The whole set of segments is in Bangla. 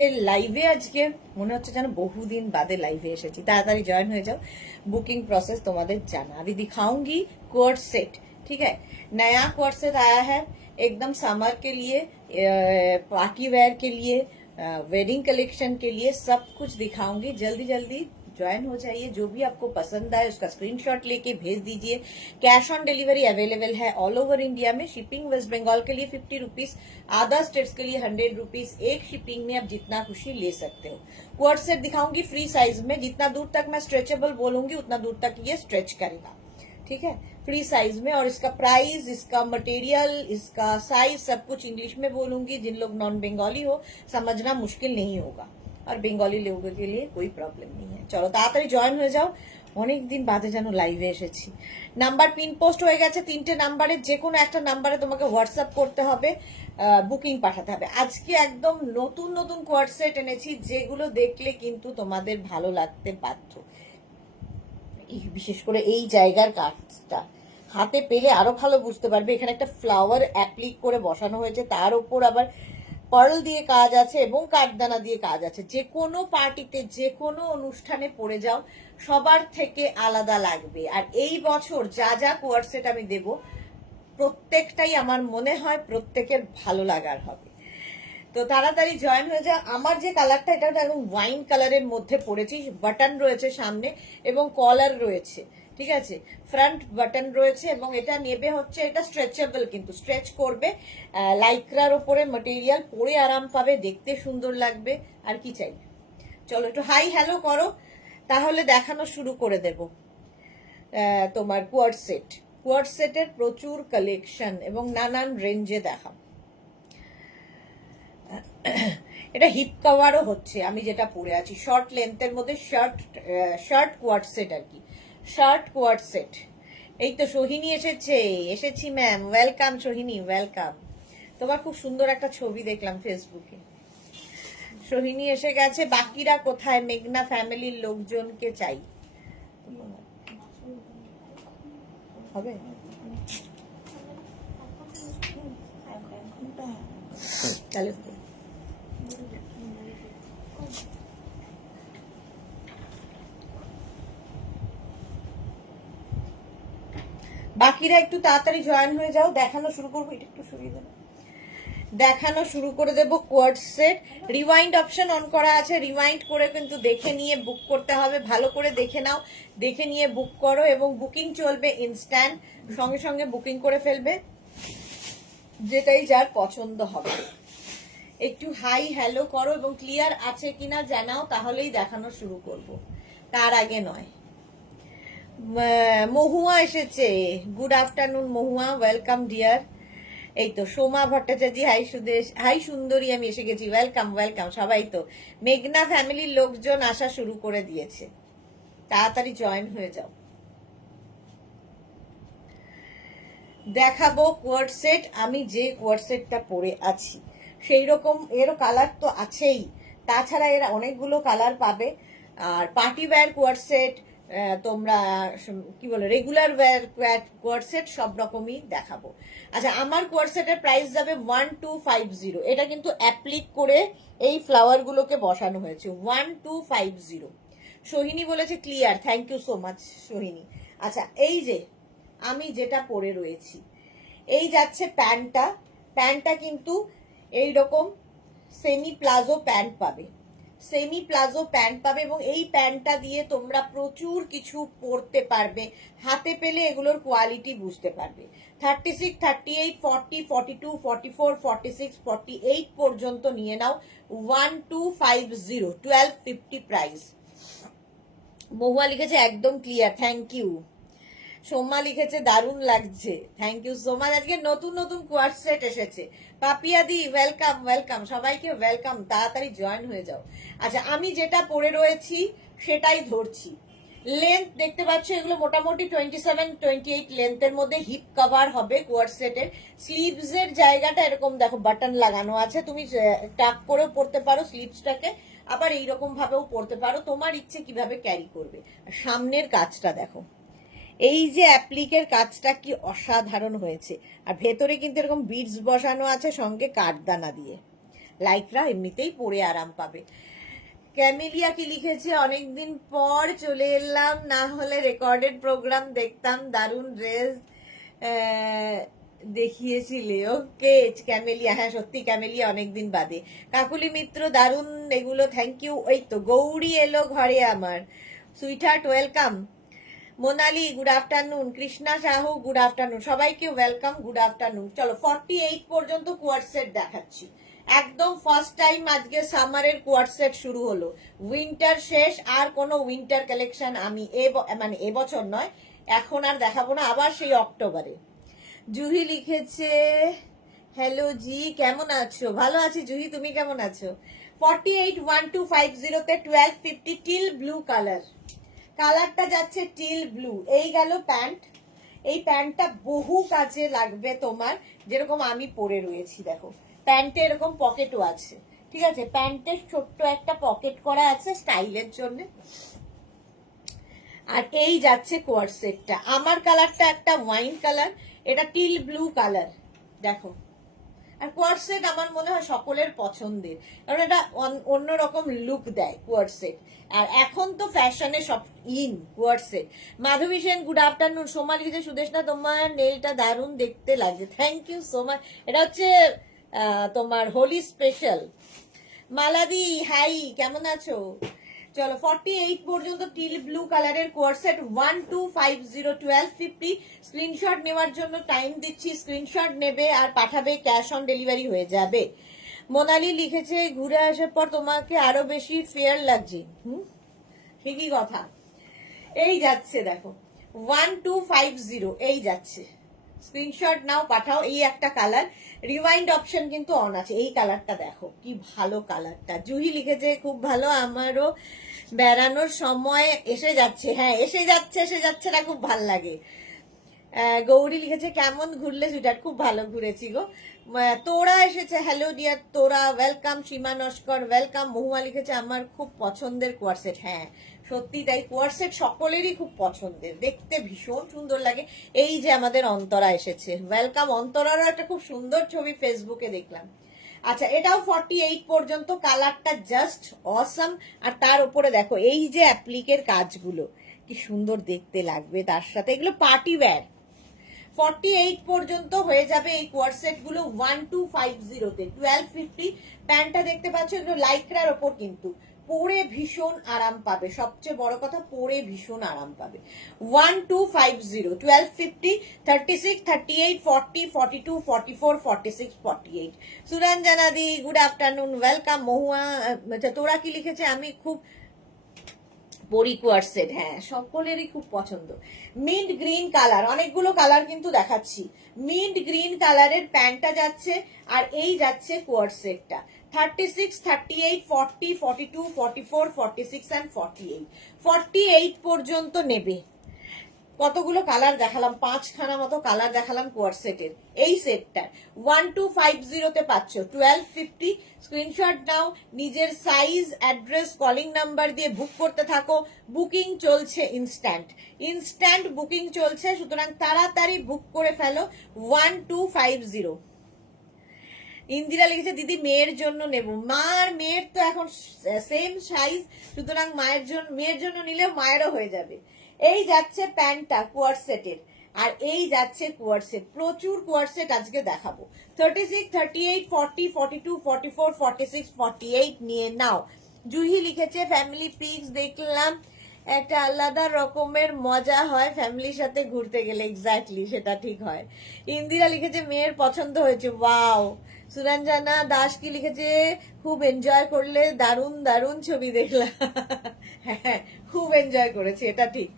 লাইভে আজকে মনে হচ্ছে যেন বহুদিন বাদে লাইভে এসেছি। তাড়াতাড়ি জয়েন হয়ে যাও। बुकिंग प्रोसेस तुम्हारे जाना। अभी दिखाऊंगी कोट सेट। ठीक है, नया कोट सेट आया है एकदम समर के लिए, पार्टी वेयर के लिए, वेडिंग कलेक्शन के लिए सब कुछ दिखाऊंगी। जल्दी जल्दी ज्वाइन हो जाइए। जो भी आपको पसंद आए उसका स्क्रीनशॉट लेके भेज दीजिए। कैश ऑन डिलीवरी अवेलेबल है ऑल ओवर इंडिया में। शिपिंग वेस्ट बंगाल के लिए 50 रुपीज, अदर स्टेट्स के लिए 100 रुपीज। एक शिपिंग में आप जितना खुशी ले सकते हो। क्वार्ट सेट दिखाऊंगी फ्री साइज में। जितना दूर तक मैं स्ट्रेचेबल बोलूंगी उतना दूर तक ये स्ट्रेच करेगा। ठीक है, फ्री साइज में। और इसका प्राइस, इसका मटेरियल, इसका साइज सब कुछ इंग्लिश में बोलूंगी। जिन लोग नॉन बंगाली हो समझना मुश्किल नहीं होगा, और बेंगली लोगों के लिए कोई प्रॉब्लम नहीं है। চলো তাড়াতাড়ি জয়েন হয়ে যাও। অনেকদিন বাদে যেন লাইভে এসেছি। নাম্বার পিন পোস্ট হয়ে গেছে। 3টে নাম্বারের যে কোনো একটা নাম্বারে তোমাকে হোয়াটসঅ্যাপ করতে হবে, বুকিং পাঠাতে হবে। আজকে একদম নতুন নতুন কোয়ার্ট সেট এনেছি, যেগুলো দেখলে কিন্তু তোমাদের ভালো লাগতে বাধ্য। বিশেষ করে এই জায়গার কাজটা হাতে পেলে আরো ভালো বুঝতে পারবে। এখানে একটা ফ্লাওয়ার অ্যাপ্লিক করে বসানো হয়েছে, তার উপর আবার পার্ল দিয়ে কাজ আছে এবং কাঠদানা দিয়ে কাজ আছে। যে কোনো পার্টিতে, যে কোনো অনুষ্ঠানে পরে যাও, সবার থেকে আলাদা লাগবে। আর এই বছর যা যা কোয়ার্ট সেট আমি দেব, প্রত্যেকটাই আমার মনে হয় প্রত্যেকের ভালো লাগার হবে। তো তাড়াতাড়ি জয়েন হয়ে যাও। আমার যে কালারটা, এটা একদম ওয়াইন কালারের মধ্যে পড়েছি। বাটন রয়েছে সামনে এবং কলার রয়েছে। ঠিক আছে, ফ্রন্ট বাটন রয়েছে এবং এটা নেবে হচ্ছে, এটা স্ট্রেচেবল, কিন্তু স্ট্রেচ করবে। লাইক্রার উপরে মেটেরিয়াল, পরে আরাম পাবে, দেখতে সুন্দর লাগবে। আর কি চাই? চলো একটু হাই হ্যালো করো, তাহলে দেখানো শুরু করে দেব। তোমার কোয়ার্ট সেট, কোয়ার্ট সেটের প্রচুর কালেকশন এবং নানান রেঞ্জে দেখাবো। এটা হিপ কভারও হচ্ছে, আমি যেটা পরে আছি শর্ট লেন্থের মধ্যে। শার্ট কোয়ার্ট সেট আর কি, শার্ট কোয়ার্ট সেট। এই তো সোহিনী এসেছি ম্যাম, ওয়েলকাম সোহিনী, ওয়েলকাম। তোমার খুব সুন্দর একটা ছবি দেখলাম ফেসবুকে। সোহিনী এসে গেছে। বাকিরা কোথায়? মেঘনা ফ্যামিলির লোকজনকে চাই। হবে তাহলে বাকিরা একটু তাড়াতাড়ি জয়েন হয়ে যাও। দেখানো শুরু করবো, এটা একটু সরিয়ে দেবো। দেখানো শুরু করে দেব coord set. Rewind option on করা আছে, রিওয়াইন্ড করে কিন্তু দেখে নিয়ে বুক করতে হবে। ভালো করে দেখে নাও, দেখে নিয়ে বুক করো এবং বুকিং চলবে ইনস্ট্যান্ট। সঙ্গে সঙ্গে বুকিং করে ফেলবে, যেটাই যার পছন্দ হবে। একটু হাই হ্যালো করো এবং ক্লিয়ার আছে কিনা জানাও, তাহলেই দেখানো শুরু করব, তার আগে নয়। মহুয়া এসেছে, গুড আফটারনুন মহুয়া, ওয়েলকাম ডিয়ার। এই তো সোমা ভট্টাচার্য, হাই সুদেশ, হাই সুন্দরী, আমি এসে গেছি, ওয়েলকাম ওয়েলকাম। সবাই তো মেঘনা ফ্যামিলির লোকজন আসা শুরু করে দিয়েছে, তাড়াতাড়ি জয়েন হয়ে যাও। দেখাবো কোয়ার্ট সেট। আমি যে কোয়ার্ট সেটটা পরে আছি সেই রকম এরও কালার তো আছেই, তাছাড়া এর অনেকগুলো কালার পাবে। আর পার্টি ওয়্যার কোয়ার্ট সেট, তোমরা কি বলো রেগুলার ওয়্যার কোয়ার্ট সেট, সব রকমই দেখাবো। আচ্ছা, আমার কোয়ার্ট সেটের প্রাইস যাবে 1250। এটা কিন্তু অ্যাপ্লিক করে এই ফ্লাওয়ার গুলোকে বসানো হয়েছে। 1250। সোহিনী বলেছে clear, thank you so much Sohini. আচ্ছা, এই যে আমি যেটা পরে রয়েছি, এই যাচ্ছে প্যান্টটা। প্যান্টটা কিন্তু এইরকম সেমি প্লাজো প্যান্ট পাবে, সেমি প্লাজো প্যান্ট পাবে এবং এই প্যান্টটা দিয়ে তোমরা প্রচুর কিছু পরতে পারবে। হাতে পেলে এগুলোর কোয়ালিটি বুঝতে পারবে। 36, 38, 40, 42, 44, 46, 48 পর্যন্ত নিয়ে নাও। 1250, 1250 প্রাইস। মহুয়া লিখেছে একদম ক্লিয়ার, থ্যাংক ইউ। সোমা লিখেছে দারুণ লাগছে, থ্যাংক ইউ সো মাচ। আজকে নতুন নতুন কোয়ার্ট সেট এসেছে। পাপিয়া দি ওয়েলকাম ওয়েলকাম, সবাইকে ওয়েলকাম, তাড়াতাড়ি জয়েন হয়ে যাও। আচ্ছা, আমি যেটা পরে রয়েছি সেটাই ধরছি। লেন্থ দেখতে পাচ্ছ, এগুলো মোটামুটি 27, 28 লেন্থের মধ্যে হিপ কভার হবে কোয়ার্ট সেটের। স্লিভস এর জায়গাটা এরকম দেখো বাটন লাগানো আছে, তুমি টাক করেও পরতে পারো স্লিভসটাকে, আবার এইরকম ভাবেও পরতে পারো, তোমার ইচ্ছে কিভাবে ক্যারি করবে। সামনের কাজটা দেখো, এই যে অ্যাপ্লিকের কাজটা কি অসাধারণ হয়েছে। আর ভেতরে কিন্তু এরকম বিডস বসানো আছে সঙ্গে কাঠদানা দিয়ে। লাইকরা এমনিতেই পরে আরাম পাবে। ক্যামেলিয়া কি লিখেছে, অনেকদিন পর চলে এলাম, না হলে রেকর্ডেড প্রোগ্রাম দেখতাম, দারুণ ড্রেস দেখিয়েছিলে। ওকে ক্যামেলিয়া, হ্যাঁ সত্যি ক্যামেলিয়া অনেকদিন বাদে। কাকুলি মিত্র দারুণ এগুলো, থ্যাংক ইউ। ওই তো গৌরী এলো ঘরে আমার, sweetheart welcome. Monali good afternoon, Krishna Sahu good afternoon, সবাইকে ওয়েলকাম, গুড আফটারনুন। চলো 48 পর্যন্ত কোয়ার্ট সেট দেখাচ্ছি। একদম ফার্স্ট টাইম আজকে সামারের কোয়ার্ট সেট শুরু হলো, উইন্টার শেষ, আর কোনো উইন্টার কালেকশন আমি মানে এবছর নয়, এখন আর দেখাবো না, আবার সেই অক্টোবরে। জুহি লিখেছে হ্যালো জি, কেমন আছো? ভালো আছি জুহি, তুমি কেমন আছো? 481250 তে 1250 টিল ব্লু কালার, কালারটা যাচ্ছে টিল ব্লু। এই গেল প্যান্ট, এই প্যান্টটা বহু কাজে লাগবে তোমার, যেরকম আমি পরে রয়েছি দেখো, প্যান্টে এরকম পকেটও আছে, ঠিক আছে, প্যান্টের ছোট্ট একটা পকেট করা আছে স্টাইলের জন্য। আর এই যাচ্ছে কোয়ার্ট সেটটা, আমার কালারটা একটা ওয়াইন কালার, এটা টিল ব্লু কালার দেখো। আর কোয়ার্ট সেট আমার মনে হয় সকলের পছন্দের, কারণ এটা অন্যরকম লুক দেয় কোয়ার্ট সেট, আর এখন তো ফ্যাশনে সব ইন কোয়ার্ট set. Madhabi Sen good afternoon, Soma লিখেছে সুদেশনা তোমার নেলটা দারুণ দেখতে লাগছে, থ্যাংক ইউ সো মাচ। এটা হচ্ছে তোমার হোলি স্পেশাল। মালাদি হাই, কেমন আছো? চলো 48 পর্যন্ত টিল ব্লু কালারের কোয়ার্ট সেট 1250 1250। স্ক্রিনশট নেওয়ার জন্য টাইম দিচ্ছি, স্ক্রিনশট নেবে আর পাঠাবে, ক্যাশ অন ডেলিভারি হয়ে যাবে। মোনালি লিখেছে ঘুরে আসার পর তোমাকে আরো বেশি ফেয়ার লাগছে, ঠিকই কথা। এই যাচ্ছে দেখো 1250, এই যাচ্ছে, স্ক্রিনশট নাও পাঠাও। এই একটা কালার, রিওয়াইন্ড অপশন কিন্তু অন আছে। এই কালারটা দেখো কি ভালো কালারটা। জুহি লিখেছে খুব ভালো, আমারও বেড়ানোর সময় এসে যাচ্ছে, হ্যাঁ এসে যাচ্ছে, এসে যাচ্ছে না, খুব ভাল লাগে। গৌরী লিখেছে কেমন ঘুরলে সুইটার, খুব ভালো ঘুরেছি গো। তোরা এসেছে, হ্যালো ডিয়ার তোরা, ওয়েলকাম। সীমা নস্কর ওয়েলকাম। মহুয়া লিখেছে আমার খুব পছন্দের কোয়ার্ট সেট, হ্যাঁ সত্যি তাই, কোয়ার্ট সেট সকলেরই খুব পছন্দের, দেখতে ভীষণ সুন্দর লাগে। এই যে আমাদের অন্তরা এসেছে, ওয়েলকাম। অন্তরারও একটা খুব সুন্দর ছবি ফেসবুকে দেখলাম। আচ্ছা এটাও 48 পর্যন্ত, কালারটা জাস্ট অসাম। আর তার উপরে দেখো এই যে অ্যাপ্লিকের কাজগুলো, কি সুন্দর দেখতে লাগবে তার সাথে, এগুলো পার্টি ওয়্যার। 48 পর্যন্ত হয়ে যাবে এই কোয়ার্ট সেট গুলো 1250 তে 1250। প্যান্টটা দেখতে পাচ্ছ, এগুলো লাইক্রার ওপর, কিন্তু পরে ভীষণ আরাম পাবে, সবচেয়ে বড় কথা পরে ভীষণ আরাম পাবে। 1250 1250 36 38 40 42 44 46 48। সুরঞ্জনা দি গুড আফটারনুন, ওয়েলকাম। মহুয়া তোরা কি লিখেছে, আমি খুব বড়ি কোয়ার্ট সেট, হ্যাঁ সকলেরই খুব পছন্দ। মিন্ট গ্রিন কালার, অনেকগুলো কালার কিন্তু দেখাচ্ছি। মিন্ট গ্রিন কালারের প্যান্টটা যাচ্ছে, আর এই যাচ্ছে কোয়ার্ট সেটটা 36 38 40 42 44 46 অ্যান্ড 48। 48 পর্যন্ত নেবে। কতগুলো কালার দেখালাম, 5খানা মতো কালার দেখালাম কোয়ার্ট সেটের। এই সেটটা 1250 তে পাচ্ছ 1250। স্ক্রিনশট নাও, নিজের সাইজ, অ্যাড্রেস, কলিং নাম্বার দিয়ে বুক করতে থাকো। বুকিং চলছে ইনস্ট্যান্ট, ইনস্ট্যান্ট বুকিং চলছে, সুতরাং তাড়াতাড়ি বুক করে ফেলো। 1250। ইন্দিরা লিখেছে দিদি মেয়ের জন্য নেব, মার মেয়ের তো এখন সেম সাইজ, সুতরাং মেয়ের জন্য নিলেও মায়েরও হয়ে যাবে। এই যাচ্ছে প্যান্টটা কোয়ার্ট সেটের, আর এই যাচ্ছে কোয়ার্ট সেট, প্রচুর কোয়ার্ট সেট আজকে দেখাবো। 36 38 40 42 44 46 48 নিয়ে নাও। জুহি লিখেছে ফ্যামিলি পিকস দেখলাম, একটা আলাদা রকমের মজা হয় ফ্যামিলির সাথে ঘুরতে গেলে, এক্স্যাক্টলি সেটা ঠিক হয়। ইন্দিরা লিখেছে মেয়ের পছন্দ হয়েছে, ওয়াও। সুরঞ্জনা দাস কি লিখেছে খুব এনজয় করলে, দারুণ দারুণ ছবি দেখলাম। হ্যাঁ খুব এনজয় করেছি, এটা ঠিক।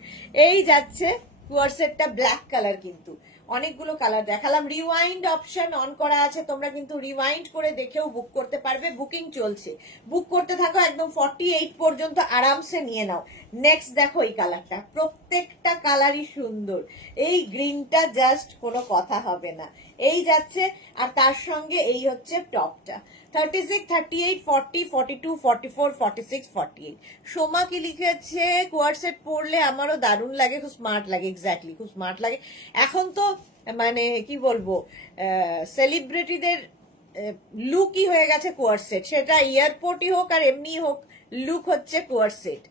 এই যাচ্ছে কোয়ার্ট সেটটা, ব্ল্যাক কালার, কিন্তু অনেকগুলো কালার দেখালাম। রিওয়াইন্ড অপশন অন করা আছে, তোমরা কিন্তু রিওয়াইন্ড করে দেখেও বুক করতে পারবে, বুকিং চলছে, বুক করতে থাকো একদম 48 পর্যন্ত আরামসে নিয়ে নাও। নেক্সট দেখো এই কালারটা, প্রত্যেকটা কালারই সুন্দর, এই গ্রিনটা জাস্ট কোনো কথা হবে না। এই যাচ্ছে, আর তার সঙ্গে এই হচ্ছে টপটা। 36 38 40 42 44 46 48। সোমা কি লিখেছে কোয়ার্ট সেট পরলে আমারও দারুণ লাগে, খুব স্মার্ট লাগে, এক্স্যাক্টলি খুব স্মার্ট লাগে। এখন তো মানে কি বলবো, সেলিব্রিটিদের লুকই হয়ে গেছে কোয়ারসেট, সেটা এয়ারপোর্টই হোক আর এমনি হোক, লুক হচ্ছে কোয়ারসেট।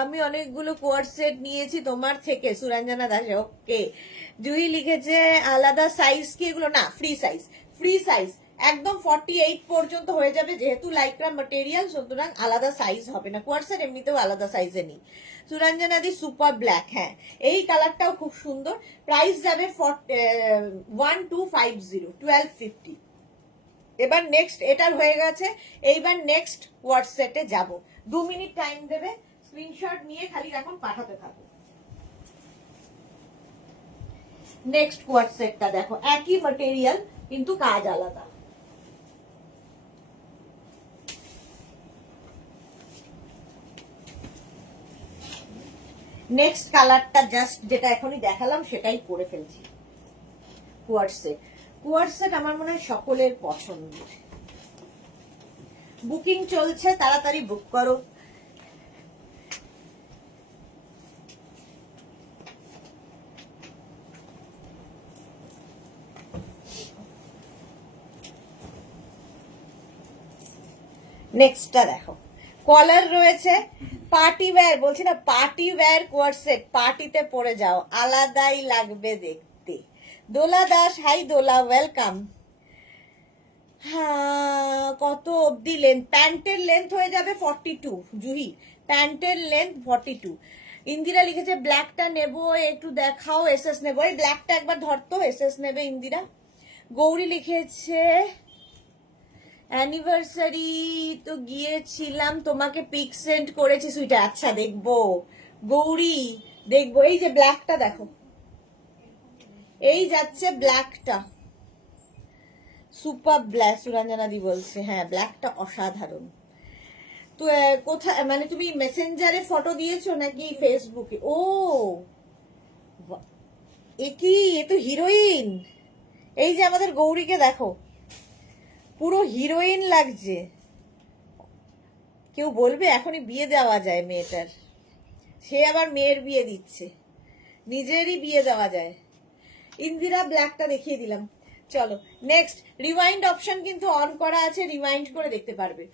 আমি অনেকগুলো কোয়ারসেট নিয়েছি তোমার থেকে, সুরঞ্জনা দাস। ওকে, জুহি লিখেছে আলাদা সাইজ কি এগুলো? না, ফ্রি সাইজ, ফ্রি সাইজ একদম 48 পর্যন্ত হয়ে যাবে, যেহেতু লাইক্রা ম্যাটেরিয়াল সুতরাং আলাদা সাইজ হবে না। কোয়ারসেট এমনিতেও আলাদা সাইজে নেই। সুরঞ্জনা দি সুপার ব্ল্যাক, হ্যাঁ এই কালারটাও খুব সুন্দর। প্রাইস যাবে 1250, 1250। এবার নেক্সট, এটার হয়ে গেছে, এইবার নেক্সট হোয়াটসঅ্যাপে যাব। 2 মিনিট টাইম দেবে, স্ক্রিনশট নিয়ে খালি এখন পাঠাতে থাকো। নেক্সট হোয়াটসঅ্যাপটা দেখো, একই ম্যাটেরিয়াল কিন্তু কাজ আলাদা। নেক্সট কালারটা জাস্ট যেটা এখনই দেখালাম সেটাই করে ফেলছি। কোয়ারসেট, কোয়ারসেট আমার মনে হয় সকলের পছন্দ। বুকিং চলছে, তাড়াতাড়ি বুক করো। নেক্সটটা দেখো, কলার রয়েছে, পার্টি ওয়্যার, বলছি না পার্টি ওয়্যার কোয়ারসেট, পার্টিতে পরে যাও আলাদাই লাগবে দেখতে। দোলা দাস, হাই দোলা, ওয়েলকাম। হ্যাঁ, কত অবধি লেন্থ? প্যান্টের লেন্থ হয়ে যাবে 42, জুহি প্যান্টের লেন্থ 42। ইন্দিরা লিখেছে ব্ল্যাকটা নেব, একটু দেখাও। এসএস নেবো, এই ব্ল্যাকটা একবার ধরতো, এসএস নেবে ইন্দিরা। গৌরী লিখেছে অ্যানিভার্সারি তো গিয়েছিলাম, তোমাকে পিক সেন্ড করেছি সুইটা। আচ্ছা দেখবো গৌরী, দেখবো। এই যে ব্ল্যাকটা দেখো, এই যাচ্ছে ব্ল্যাকটা, সুপার ব্ল্যাক। সুরঞ্জনা দি বলছে হ্যাঁ ব্ল্যাকটা অসাধারণ। তো কোথায়, মানে তুমি মেসেঞ্জারে ফটো দিয়েছো নাকি ফেসবুকে? ও এ কি, এ তো হিরোইন। এই যে আমাদের গৌরীকে দেখো, পুরো হিরোইন লাগছে। কেউ বলবে এখনই বিয়ে দেওয়া যায় মেয়েটার, সে আবার মেয়ের বিয়ে দিচ্ছে, নিজেরই বিয়ে দেওয়া যায়। ইন্দিরা ব্ল্যাকটা দেখিয়ে দিলাম। চলো নেক্সট, রিওয়াইন্ড অপশন কিন্তু অন করা আছে, রিওয়াইন্ড করে দেখতে পারবে।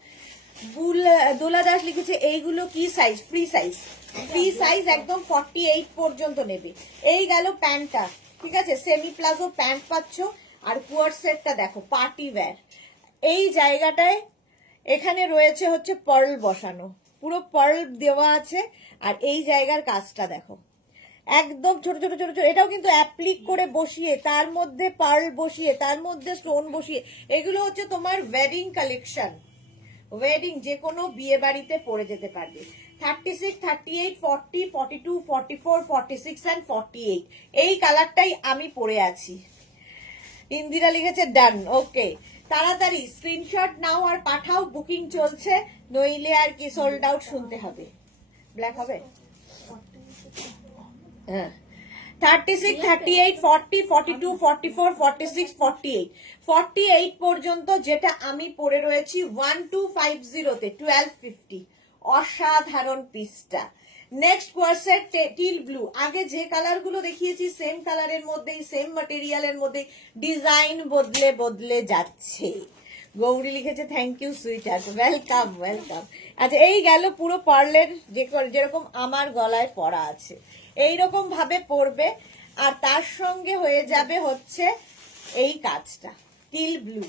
দোলা দাস লিখেছে এইগুলো কি size? Free size, free size একদম 48 পর্যন্ত নেবে। এই গেল প্যান্টটা, ঠিক আছে, সেমি প্লাজো প্যান্ট পাচ্ছ। আর কোয়ারসেটটা দেখো, পার্টি ওয়্যার। এই জায়গাটায় এখানে রয়েছে হচ্ছে পার্ল বসানো, পুরো পার্ল দেওয়া আছে। আর এই জায়গার কাজটা দেখো, একদম ছোট ছোট ছোট ছোট। এটাও কিন্তু অ্যাপ্লিক করে বসিয়ে, তার মধ্যে পার্ল বসিয়ে, তার মধ্যে স্টোন বসিয়ে, এগুলো হচ্ছে তোমার ওয়েডিং কালেকশন। ওয়েডিং যে কোনো বিয়ে বাড়িতে পরে যেতে পারবে। 36, 38, 40, 42, 44, 46 অ্যান্ড 48, এই কালারটাই আমি পরে আছি। ইন্দিরা লিখেছে ডান। ওকে, তাড়াতাড়ি স্ক্রিনশট নাও আর পাঠাও, বুকিং চলছে, নইলে আর কি সোল্ড আউট শুনতে হবে। ব্ল্যাক হবে, হ্যাঁ। 36, 38, 40, 42, 44, 46, 48, 48 পর্যন্ত যেটা আমি পরে রয়েছি 1250 তে 1250, অসাধারণ পিসটা। নেক্সট কোয়ারসেট টিল ব্লু, আগে যে কালার গুলো দেখিয়েছি সেম কালারের মধ্যেই, সেম ম্যাটেরিয়ালের মধ্যে, ডিজাইন বদলে বদলে যাচ্ছে। গৌরী লিখেছে thank you sweetheart, welcome welcome. আচ্ছা এই গেল পুরো পার্লের, যেরকম আমার গলায় পরা আছে এইরকম ভাবে পরবে। আর তার সঙ্গে হয়ে যাবে হচ্ছে এই কাজটা, টিল ব্লু।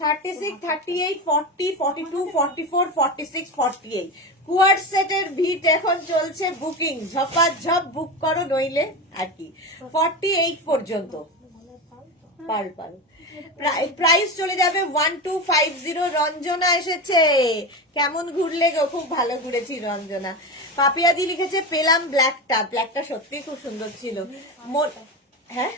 36, 38, 40, 42, 44, 46, 48, কোয়ারসেটের ভিট এখন চলছে বুকিং, ঝপাঝপ বুক করো নইলে আর কি। 48 পর্যন্ত পাল পাল। প্রাইস চলে যাবে 1250। রঞ্জনা এসেছে, কেমন ঘুরলে গো? খুব ভালো ঘুরেছি রঞ্জনা। পাপিয়াদি লিখেছে পেলাম ব্ল্যাকটা, ব্ল্যাকটা সত্যি খুব সুন্দর ছিল। হ্যাঁ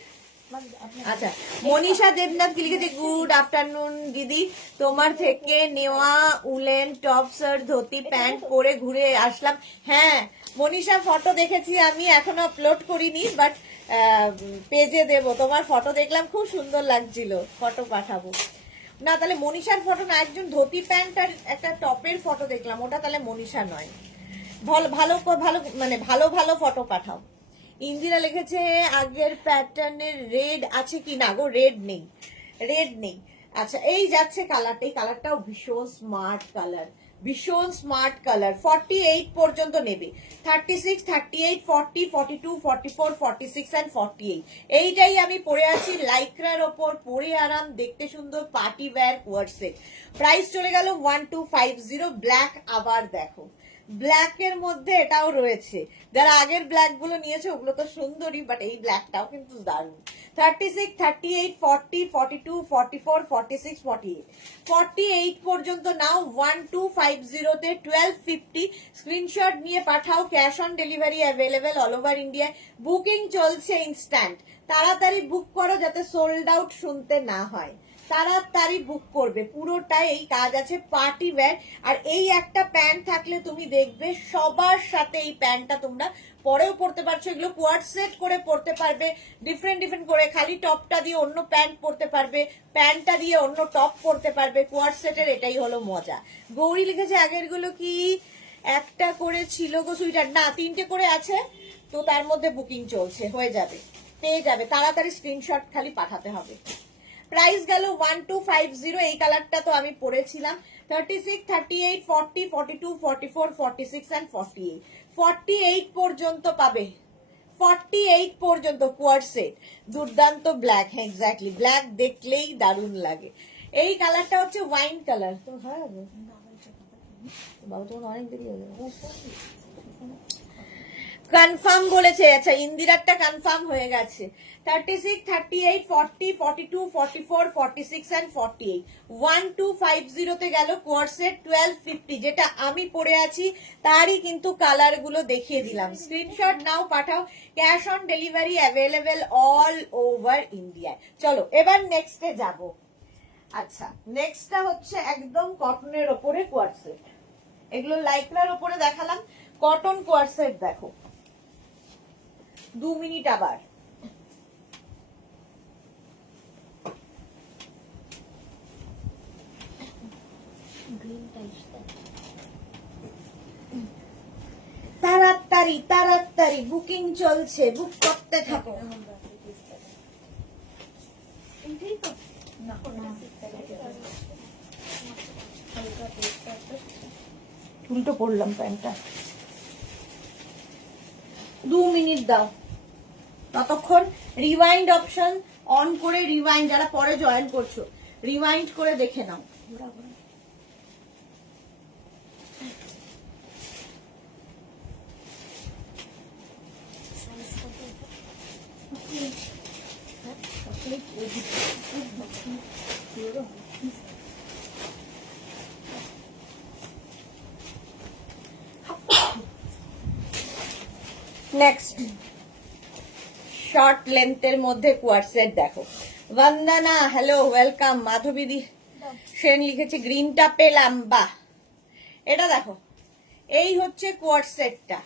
আচ্ছা, মনীষা দেবনাথ কি লিখেছে গুড আফটারনুন দিদি, তোমার থেকে নেওয়া woollen top shirt dhoti pant পরে ঘুরে আসলাম। হ্যাঁ মনীষা, ফটো দেখেছি আমি, এখনো আপলোড করিনি, বাট পেজে দেব। তোমার ফটো দেখলাম, খুব সুন্দর লাগছিল, ফটো পাঠাবো। না তাহলে মনীষার ফটো না, একজন ধুতি প্যান্ট আর একটা টপের ফটো দেখলাম, ওটা তাহলে মনীষা নয়। ভালো ভালো ভালো মানে ভালো ভালো ফটো পাঠাও। ইন্দিরা লিখেছে আগের প্যাটার্নের রেড আছে কি? না গো, রেড নেই, রেড নেই। আচ্ছা এই যাচ্ছে কালারটা, এই কালারটাও ভীষণ স্মার্ট কালার, ভীষণ স্মার্ট কালার। 48 পর্যন্ত নেবে, 36, 38, 40, 42, 44, 46 এন্ড 48। এইটাই আমি পরে আছি লাইক্রার ওপর, পরে আরাম, দেখতে সুন্দর, পার্টি ওয়্যার কোয়ার্সেট। প্রাইস চলে গেল 1250। ব্ল্যাক আবার দেখো, ব্ল্যাকের মধ্যে এটাও রয়েছে। যারা আগের ব্ল্যাক গুলো নিয়েছে ওগুলো তো সুন্দরই, বাট এই ব্ল্যাকটাও কিন্তু দারুণ। 36, 38, 40, 42, 44, 46, 48, 48 পর্যন্ত নাও 1250 তে 1250। স্ক্রিনশট নিয়ে পাঠাও, cash on delivery available all over India. Booking চলছে ইনস্ট্যান্ট, তাড়াতাড়ি বুক করো যাতে সোল্ড আউট শুনতে না হয়, তাড়াতাড়ি বুক করবে। পুরোটাই এই কাজ আছে পার্টি ওয়্যার। আর এই একটা প্যান্ট থাকলে তুমি দেখবে সবার সাথে এই প্যান্টটা তোমরা পরেও পরতে পারছো। এগুলো কোয়ার্ড সেট করে পরতে পারবে, ডিফারেন্ট ডিফারেন্ট করে, খালি টপটা দিয়ে অন্য প্যান্ট পরতে পারবে, প্যান্টটা দিয়ে অন্য টপ পরতে পারবে। কোয়ার্ড সেটের এটাই হলো মজা। গৌরী লিখেছে আগের গুলো কি একটা করে ছিল গো সুইটার? না, 3টে করে আছে, তো তার মধ্যে বুকিং চলছে, হয়ে যাবে, পেয়ে যাবে, তাড়াতাড়ি স্ক্রিনশট খালি পাঠাতে হবে। প্রাইস গেল 1250। এই কালারটা তো আমি পরেছিলাম। 36, 38, 40, 42, 44, 46 এন্ড 48, 48 পর্যন্ত পাবে, 48 পর্যন্ত কোয়ার্ড সেট। দুর্দান্ত ব্ল্যাক, হ্যাঁ এক্স্যাক্টলি, ব্ল্যাক দেখলেই দারুণ লাগে। এই কালারটা হচ্ছে ওয়াইন কালার। তো হ্যাঁ বাবা তোমার অনেক দেরি হয়ে যাবে। কনফার্ম বলেছে, আচ্ছা ইন্দিরারটা কনফার্ম হয়ে গেছে। 36, 38, 40, 42, 44, 46 এন্ড 48, 1250 তে গেল কোয়ার্ড সেট 1250। যেটা আমি পরে আছি তারই কিন্তু কালার গুলো দেখিয়ে দিলাম। স্ক্রিনশট নাও পাঠাও, cash on delivery available all over India. চলো এবার নেক্সটে যাব। আচ্ছা নেক্সটটা হচ্ছে একদম কটনের ওপরে কোয়ার্ড সেট। এগুলো লাইক্রার ওপরে দেখালাম, কটন কোয়ার্ড সেট দেখো। 2 মিনিট আবার। তাড়াতাড়ি তাড়াতাড়ি বুকিং চলছে, বুক করতে থাকো। উল্টো পড়লাম প্যান্টটা। 2 মিনিট দাও, ততক্ষণ রিওয়াইন্ড অপশন অন করে রিওয়াইন্ড, যারা পরে জয়েন করছো রিওয়াইন্ড করে দেখে নাও। নেক্সট শর্ট লেন্থের মধ্যে কোয়ার্ড সেট দেখো। বন্দনা হ্যালো ওয়েলকাম। মাধবীদি সেন লিখেছে গ্রিনটা পেলাম, বাহ। এটা দেখো, এই হচ্ছে কোয়ার্ড সেটটা।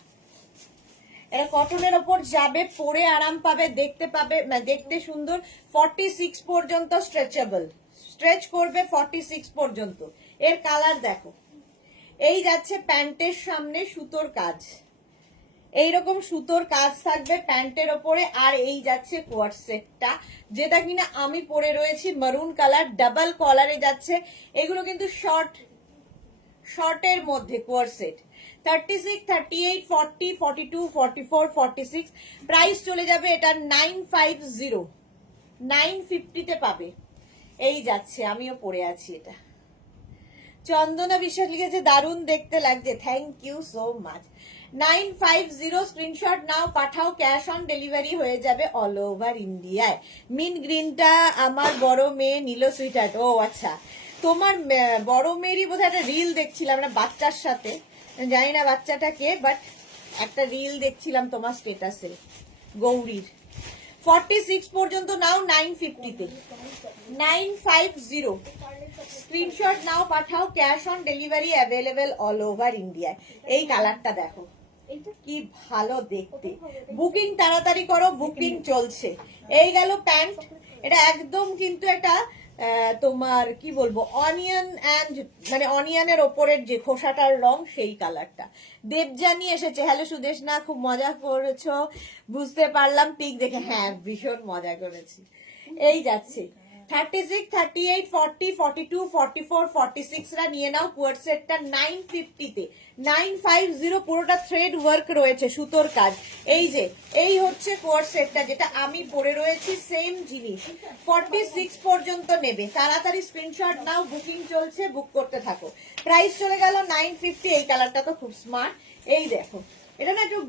এটা কটনের ওপর যাবে, পরে আরাম পাবে, দেখতে পাবে, দেখতে সুন্দর। 46 পর্যন্ত স্ট্রেচেবল, স্ট্রেচ করবে 46 পর্যন্ত। এর কালার দেখো, এই যাচ্ছে প্যান্টের সামনে সুতোর কাজ, এইরকম সুতোর কাজ থাকবে প্যান্টের ওপরে। আর এই যাচ্ছে কোয়ার্ড সেটটা, যেটা কিনা আমি পরে রয়েছি মারুন কালার, ডাবল কলারে যাচ্ছে। এগুলো কিন্তু শর্টের মধ্যে কোয়ার্ড সেট। 36, 38, 40, 42, 44, 46। প্রাইস চলে যাবে এটা 950, 950 তে পাবে। এই যাচ্ছে, আমিও পরে আছি এটা। চন্দনা বিশ্বাস লিখেছে দারুণ দেখতে লাগছে, thank you so much. 950 screenshot নাও পাঠাও, ক্যাশ অন ডেলিভারি হয়ে যাবে অল ওভার ইন্ডিয়ায়। মিন গ্রিনটা আমার বড় মেয়ে নিল সুইটার। ও আচ্ছা, তোমার বড় মেয়েরই বোধহয় একটা রিল দেখছিলাম না বাচ্চার সাথে, জানি না বাচ্চাটা কে, বাট একটা রিল দেখছিলাম তোমার স্টেটাসে গৌরীর। 46 পর্যন্ত নাও 950 তে, 950 স্ক্রিনশট নাও পাঠাও, cash on delivery available all over India. এই কালারটা দেখো কি ভালো দেখতে, বুকিং তাড়াতাড়ি করো, বুকিং চলছে। এই গেল প্যান্ট, এটা একদম কিন্তু একটা তোমার কি বলবো অনিয়ন অ্যান্ড মানে অনিয়নের ওপরের যে খোসাটার রং সেই কালারটা। দেবজানি এসেছে, হ্যালো সুদেশ না, খুব মজা করেছো বুঝতে পারলাম পিক দেখে। হ্যাঁ ভীষণ মজা করেছি। এই যাচ্ছে 36, 38, 40, 42, 44, 46 রা নিয়ে নাও কোয়ার্ড সেটটা 950 তে। 950 পুরোটা থ্রেড ওয়ার্ক রয়েছে, সুতোর কাজ। এই যে এই হচ্ছে কোয়ার্ড সেটটা যেটা আমি পরে রয়েছি, সেম জিনিস। 46 পর্যন্ত নেবে, তাড়াতাড়ি স্ক্রিনশট নাও, বুকিং চলছে, বুক করতে থাকো। প্রাইস চলে গেল 950। এই কালারটা তো খুব স্মার্ট। এই দেখো, এটা না একটু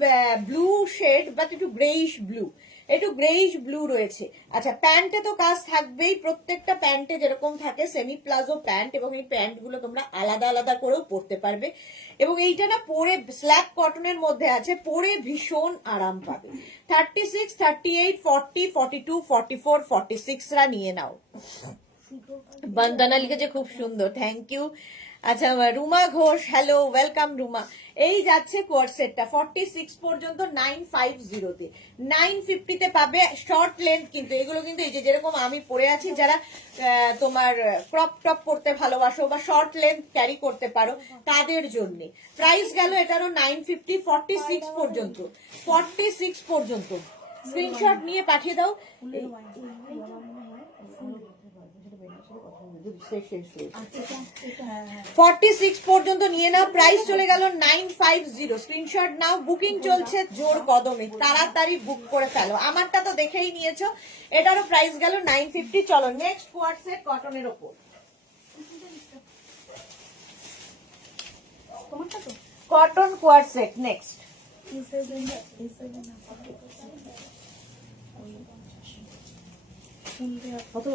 ব্লু শেড, বাট একটু গ্রেইশ ব্লু, একটু গ্রেইশ ব্লু রয়েছে। আচ্ছা, প্যান্টে তো কাজ থাকবেই, প্রত্যেকটা প্যান্টে যেরকম থাকে সেমি প্লাজো প্যান্ট, এবং এই প্যান্ট গুলো তোমরা আলাদা আলাদা করেও পরতে পারবে। এবং এইটা না পরে স্ল্যাব কটনের মধ্যে আছে, পরে ভীষণ আরাম পাবে। 36, 38, 40, 42, 44, 46 রা নিয়ে নাও। বন্দনা লিখেছে খুব সুন্দর, থ্যাংক ইউ। আচ্ছা, রুমা ঘোষ, হ্যালো, ওয়েলকাম রুমা। এই যাচ্ছে কোয়ার্ড সেটটা 46 পর্যন্ত 950 তে। 950 তে পাবে শর্ট লেন্থ, কিন্তু এগুলো কিন্তু এই যে যেরকম আমি পরে আছি, যারা তোমার ক্রপ টপ পরতে ভালোবাসো বা শর্ট লেন্থ ক্যারি করতে পারো তাদের জন্য। প্রাইস গেল এটারও 950, 46 পর্যন্ত। 46 পর্যন্ত স্ক্রিনশট নিয়ে পাঠিয়ে দাও। 46 পর্যন্ত নিয়ে নাও, প্রাইস চলে গেল 950। স্ক্রিনশট নাও, বুকিং চলছে জোর কদমে, তাড়াতাড়ি বুক করে ফেলো। আমারটা তো দেখেই নিয়েছো, এটারও প্রাইস গেল 950। চলো নেক্সট কোয়ার্ড সেট কটনের ওপর, কটন কোয়ার্ড সেট নেক্সট। কত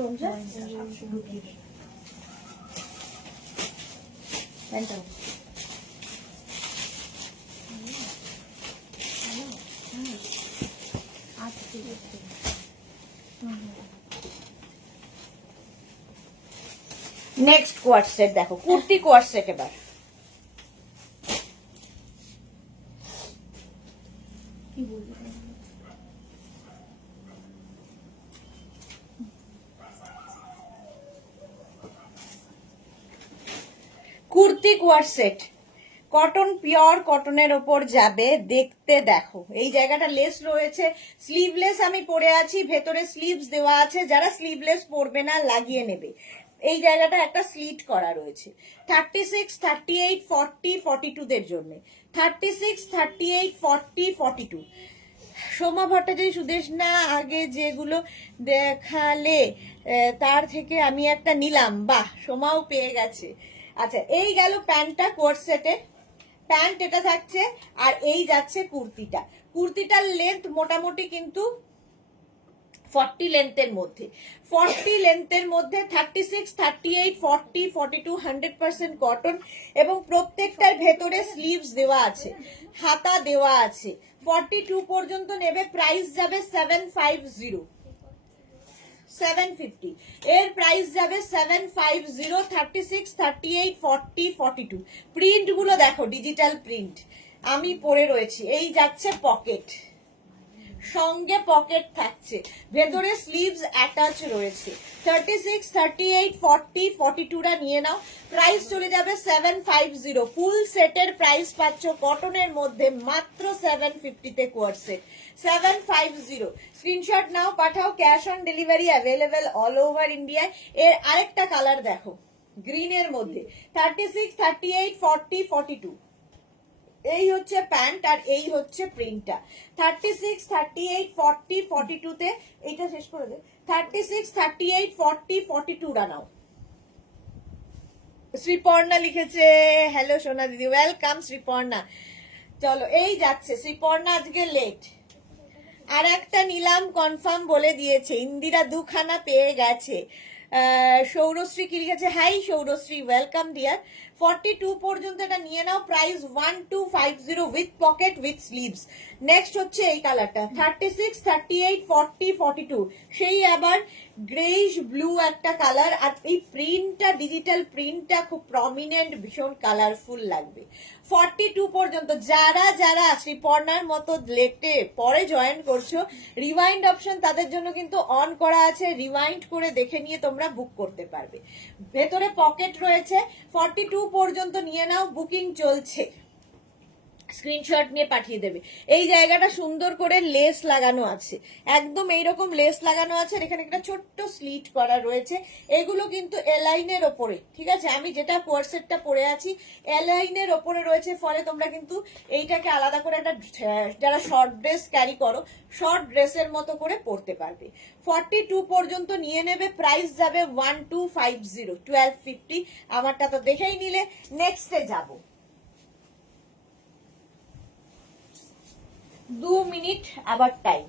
নেক্সট কোয়ার্ড সেট দেখো, কুর্তি কোয়ার্ড সেট। এবার কি বলবো, kurti coord set cotton, pure কটনের ওপর যাবে। দেখতে দেখো, এই জায়গাটা লেস রয়েছে, স্লিভলেস আমি পরে আছি, ভেতরে স্লিভস দেওয়া আছে, যারা স্লিভলেস পরবে না লাগিয়ে নেবে। এই জায়গাটা একটা স্লিট করা রয়েছে। 36, 38, 40, 42 দের জন্য। 36, 38, 40, 42। সোমা ভট্টাচার্য, সুদেশ না আগে যেগুলো দেখালে তার থেকে আমি একটা নিলাম। বাহ, সোমাও পেয়ে গেছে। আচ্ছা, এই গেল প্যান্টটা কোয়ার্ড সেটের। প্যান্ট এটা থাকছে, আর এই যাচ্ছে কুর্তিটা। কুর্তিটার লেন্থ মোটামুটি কিন্তু 40 লেন্থের মধ্যে। 40 লেন্থের মধ্যে 36, 38, 40, 42 100% কটন, এবং প্রত্যেকটার ভেতরে স্লিভস দেওয়া আছে, হাতা দেওয়া আছে। 42 পর্যন্ত নেবে, প্রাইস যাবে 750। 750 এর প্রাইস যাবে 750। 36, 38, 40, 42 প্রিন্ট গুলো দেখো, ডিজিটাল প্রিন্ট আমি পরে রয়েছি। এই যাচ্ছে পকেট, সঙ্গে পকেট থাকছে, ভেতরে স্লিভস অ্যাটাচ রয়েছে। 36, 38, 40, 42 রা নিয়ে নাও, প্রাইস চলে যাবে 750। ফুল সেটের প্রাইস পাচ্ছ কটনের মধ্যে মাত্র 750 তে কোয়ার্ড সেট। 750 স্ক্রিনশট নাও, পাঠাও, cash on delivery available all over ইন্ডিয়ায়। এর আরেকটা কালার দেখো, গ্রিনের মধ্যে। 36, 38, 40, 42 এই হচ্ছে প্যান্ট, আর এই হচ্ছে প্রিন্টটা। 36, 38, 40, 42 তে এইটা শেষ করে দে। 36, 38, 40, 42 রা নাও। শ্রীপর্ণা লিখেছে, হ্যালো সোনা দিদি, ওয়েলকাম শ্রীপর্ণা। চলো এই যাচ্ছে শ্রীপর্ণা, আজকে লেট। আর একটা নিলাম, কনফার্ম বলে দিয়েছে, ইন্দিরা দুখানা পেয়ে গেছে। সৌরশ্রী কি লিখেছে, হাই সৌরশ্রী, ওয়েলকাম ডিয়ার। 42 পর্যন্ত এটা নিয়ে নাও, price 1250 with pocket with sleeves. Next হচ্ছে এই কালারটা, 36, 38, 40, 42 সেই আবার গ্রেইশ ব্লু একটা কালার, আর এই প্রিন্টটা, ডিজিটাল প্রিন্টটা খুব প্রমিনেন্ট, ভীষণ কালারফুল লাগবে। 42 পর্যন্ত যারা যারা শ্রীপর্ণার মতো লেটে পরে জয়েন করছো, রিওয়াইন্ড অপশন তাদের জন্য কিন্তু অন করা আছে, রিওয়াইন্ড করে দেখে নিয়ে তোমরা বুক করতে পারবে। ভেতরে পকেট রয়েছে। 42 পর্যন্ত নিয়ে নাও, বুকিং চলছে। স্ক্রিনশট নিয়ে পাঠিয়ে দেবে। এই জায়গাটা সুন্দর করে লেস লাগানো আছে, একদম এইরকম লেস লাগানো আছে, আর এখানে একটা ছোট্ট স্লিট করা রয়েছে। এগুলো কিন্তু এলাইনের ওপরে, ঠিক আছে? আমি যেটা কোয়ারসেটটা পরে আছি এলাইনের ওপরে রয়েছে, ফলে তোমরা কিন্তু এইটাকে আলাদা করে একটা, যারা শর্ট ড্রেস ক্যারি করো শর্ট ড্রেসের মতো করে পরতে পারবে। 42 পর্যন্ত নিয়ে নেবে, প্রাইস যাবে 1250, 1250। আমারটা তো দেখেই নিলে, নেক্সটে যাবো। 2 মিনিট আবার টাইম।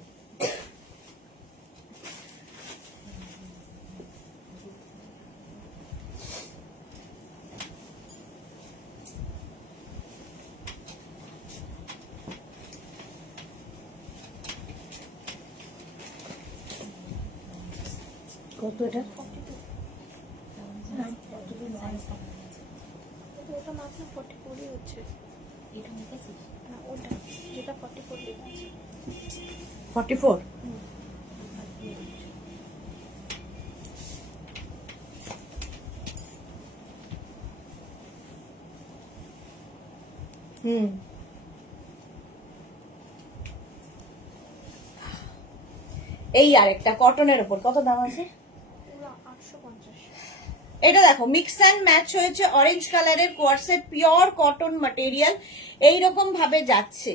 কত এটা? ওটা মাত্র 44 হচ্ছে। এটা নিতেছিস না? ওটা যেটা 44 লেখা আছে। 44। এই আরেকটা কটনের উপর কত দাম আছে? পুরো 850। এটা দেখো মিক্স অ্যান্ড ম্যাচ হয়েছে, অরেঞ্জ কালারের কোয়ারসেট, পিওর কটন ম্যাটেরিয়াল, এইরকম ভাবে যাচ্ছে,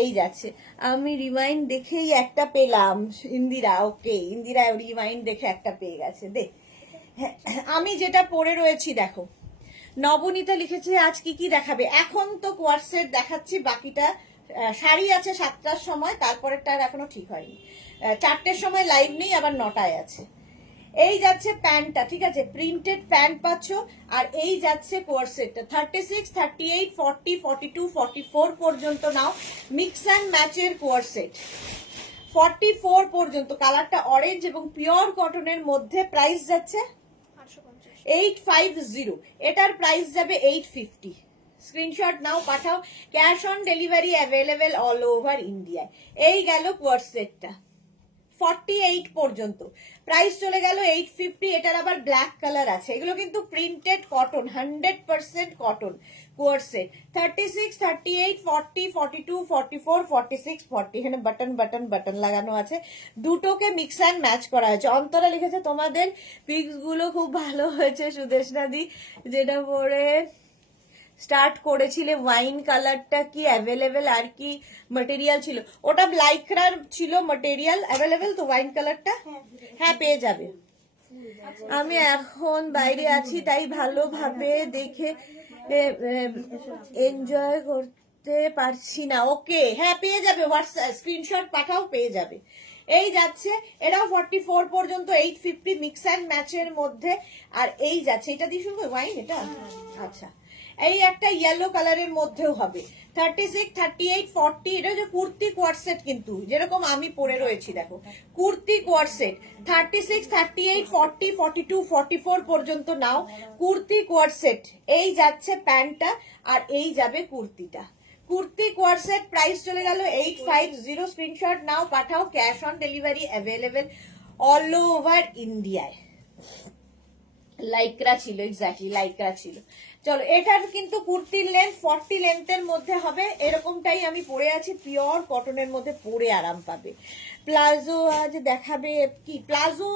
এই যাচ্ছে। আমি রিমাইন্ড দেখেই একটা পেলাম, ইন্দিরা। ওকে, ইন্দিরা রিমাইন্ড দেখে একটা পেয়ে গেছে। দে, আমি যেটা পরে রয়েছি দেখো, নবনীতা লিখেছে আজ কি কি দেখাবে। এখন তো কোয়ারসেট দেখাচ্ছি, বাকিটা শাড়ি আছে 7টার সময়, তারপরেরটা আর এখনো ঠিক হয়নি। 4টের সময় লাইভ নেই, আবার 9টায় আছে। এই যাচ্ছে প্যান্টটা, ঠিক আছে? প্রিন্টেড প্যান্ট পাচ্ছ, আর এই যাচ্ছে কোয়ারসেটটা 36, 38, 40, 42, 44 পর্যন্ত নাও। মিক্স অ্যান্ড ম্যাচের কোয়ারসেট 44 পর্যন্ত, কালারটা অরেঞ্জ এবং পিওর কটনের মধ্যে। প্রাইস যাচ্ছে 850, এটার প্রাইস যাবে 850। স্ক্রিনশট নাও, পাঠাও। Cash on delivery available all over ইন্ডিয়ায়। এই গেল কোয়ারসেটটা 48 পর্যন্ত, প্রাইস চলে গেল 850। এটার আবার ব্ল্যাক কালার আছে। এগুলো কিন্তু প্রিন্টেড কটন, 100% কটন কোয়ারসেট। 36, 38, 40, 42, 44, 46, 40, এখানে বাটন বাটন বাটন লাগানো আছে। দুটোকে মিক্স অ্যান্ড ম্যাচ করা হয়েছে। অন্তরা লিখেছে তোমাদের পিক্স গুলো খুব ভালো হয়েছে সুদেশনা দি, যেটা পরে স্টার্ট করেছিলে ওয়াইন কালারটা কি অ্যাভেলেবেল আর কি ম্যাটেরিয়াল ছিল? ওটা লাইক্রার ছিল ম্যাটেরিয়াল, অ্যাভেলেবেল তো ওয়াইন কালারটা? হ্যাঁ, পেয়ে যাবে। আমি এখন বাইরে আছি, তাই ভালোভাবে দেখে এনজয় করতে পারছি না। ওকে, হ্যাঁ পেয়ে যাবে, হোয়াটসঅ্যাপ স্ক্রিনশট পাঠাও, পেয়ে যাবে। এই যাচ্ছে, এটাও 44 পর্যন্ত, 850 মিক্স অ্যান্ড ম্যাচের মধ্যে। আর এই যাচ্ছে, এটা দিয়ে শুরু ওয়াইন, এটা আচ্ছা। এই একটা ইয়েলো কালারের মধ্যেও হবে, 36, 38, 40। এটা হচ্ছে কুর্তি কোয়ারসেট, কিন্তু যেরকম আমি পরে রয়েছি দেখো, কুর্তি কোয়ারসেট 36, 38, 40, 42, 44 পর্যন্ত নাও। কুর্তি কোয়ারসেট, এই যাচ্ছে প্যান্টটা, আর এই যাবে কুর্তিটা। কুর্তি কোয়ারসেট প্রাইস চলে গেল 850। স্ক্রিনশট নাও, পাঠাও। Cash on delivery available all over ইন্ডিয়ায়। লাইক্রা ছিল, এক্স্যাক্টলি লাইক্রা ছিল। চলো, এটার কিন্তু কুর্তির লেন্থ 40 লেন্থের মধ্যে হবে। এরকমটাই আমি পরে আছি, পিওর কটনের মধ্যে পরে আরাম পাবে। প্লাজো আজ দেখাবে কি? প্লাজো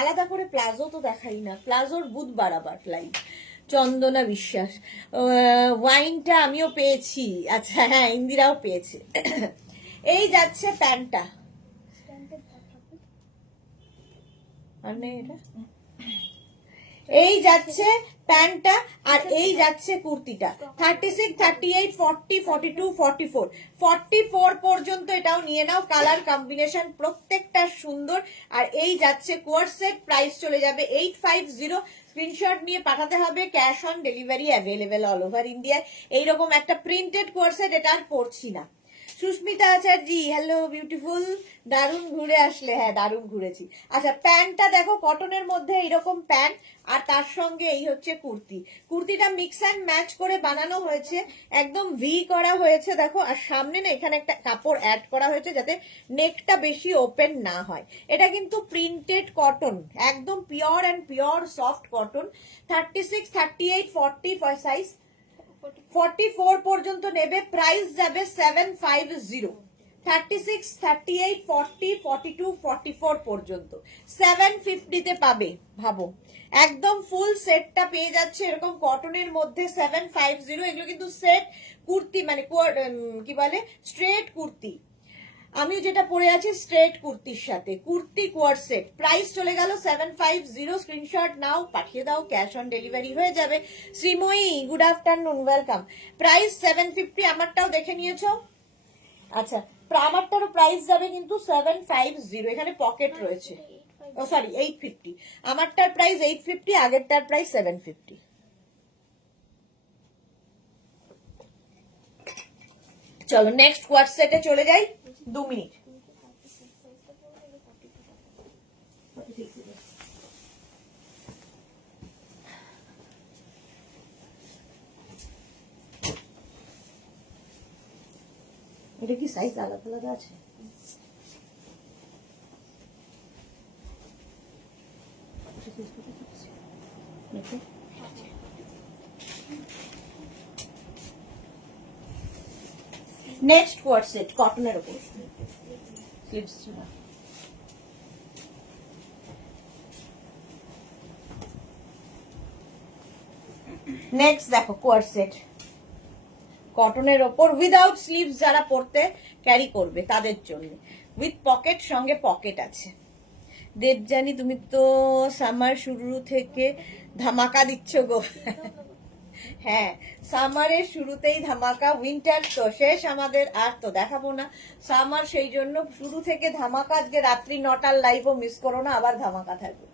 আলাদা করে প্লাজো তো দেখাই না, প্লাজোর বুধবার আবার লাইভ। চন্দনা বিশ্বাস, ওয়াইনটা আমিও পেয়েছি। আচ্ছা হ্যাঁ, ইন্দিরাও পেয়েছে। এই যাচ্ছে প্যান্টটা, মানে এটা এই যাচ্ছে প্যান্টটা, আর এই যাচ্ছে কুর্তিটা। 36, 38, 40, 42, 44, 44 পর্যন্ত এটাও নিয়ে নাও। কালার কম্বিনেশন প্রত্যেকটা সুন্দর। আর এই যাচ্ছে কোয়ারসেট, প্রাইস চলে যাবে 850। স্ক্রিনশট নিয়ে পাঠাতে হবে। Cash on delivery available all over ইন্ডিয়ায়। এইরকম একটা প্রিন্টেড কোয়ারসেট, এটা আর পরছি না। সুস্মিতা আচার্যি, হ্যালো বিউটিফুল, দারুণ ঘুরে আসলে। হ্যাঁ, দারুণ ঘুরেছি। আচ্ছা, প্যান্টটা দেখো কটনের মধ্যে এইরকম প্যান্ট, আর তার সঙ্গে এই হচ্ছে কুর্তি। কুর্তিটা মিক্স অ্যান্ড ম্যাচ করে বানানো হয়েছে, একদম ভি করা হয়েছে দেখো। আর সামনে না এখানে একটা কাপড় অ্যাড করা হয়েছে যাতে নেকটা বেশি ওপেন না হয়। এটা কিন্তু প্রিন্টেড কটন, একদম pure and pure soft cotton. 36, 38, 40 size, 44 পর্যন্ত নেবে, প্রাইস যাবে 750। 36, 38, 40, 42, 44 পর্যন্ত 750 তে পাবে। ভাবো একদম ফুল সেটটা পেয়ে যাচ্ছে এরকম কটনের মধ্যে 750। এগুলো কিন্তু সেট কুর্তি, মানে কি বলে স্ট্রেট কুর্তি। আমি যেটা পরে আছি স্ট্রেট কুর্তির সাথে কুর্তি কোয়ার সেট, প্রাইস চলে গেল 750। স্ক্রিনশট নাও, পাঠিয়ে দাও, ক্যাশ অন ডেলিভারি হয়ে যাবে। Srimoyee good afternoon, welcome. Price 750, আমারটাও দেখে নিয়েছো? আচ্ছা, আমারটারও প্রাইস যাবে কিন্তু 750। এখানে পকেট রয়েছে, ও সরি 850। আমারটার প্রাইস 850, আগেরটার প্রাইস 750। চলো নেক্সট কোয়ার সেটে চলে যাই, 2 মিনিট। এটা কি সাইজ আলাদা আলাদা আছে? নেক্সট কোয়ার সেট কটনের উপর, স্লিভস ছিল। নেক্সট দেখো কোয়ার সেট কটনের ওপর উইদাউট স্লিভস, যারা পরতে ক্যারি করবে তাদের জন্য, উইথ পকেট, সঙ্গে পকেট আছে। দেবজানি তুমি তো সামার শুরু থেকে ধামাকা দিচ্ছ গো। হ্যাঁ, সামারের শুরুতেই ধামাকা, উইন্টার তো শেষ আমাদের, আর তো দেখাবো না সামার, সেই জন্য শুরু থেকে ধামাকা। আজকে রাত্রি 9টার লাইভও মিস করো না, আবার ধামাকা থাকবে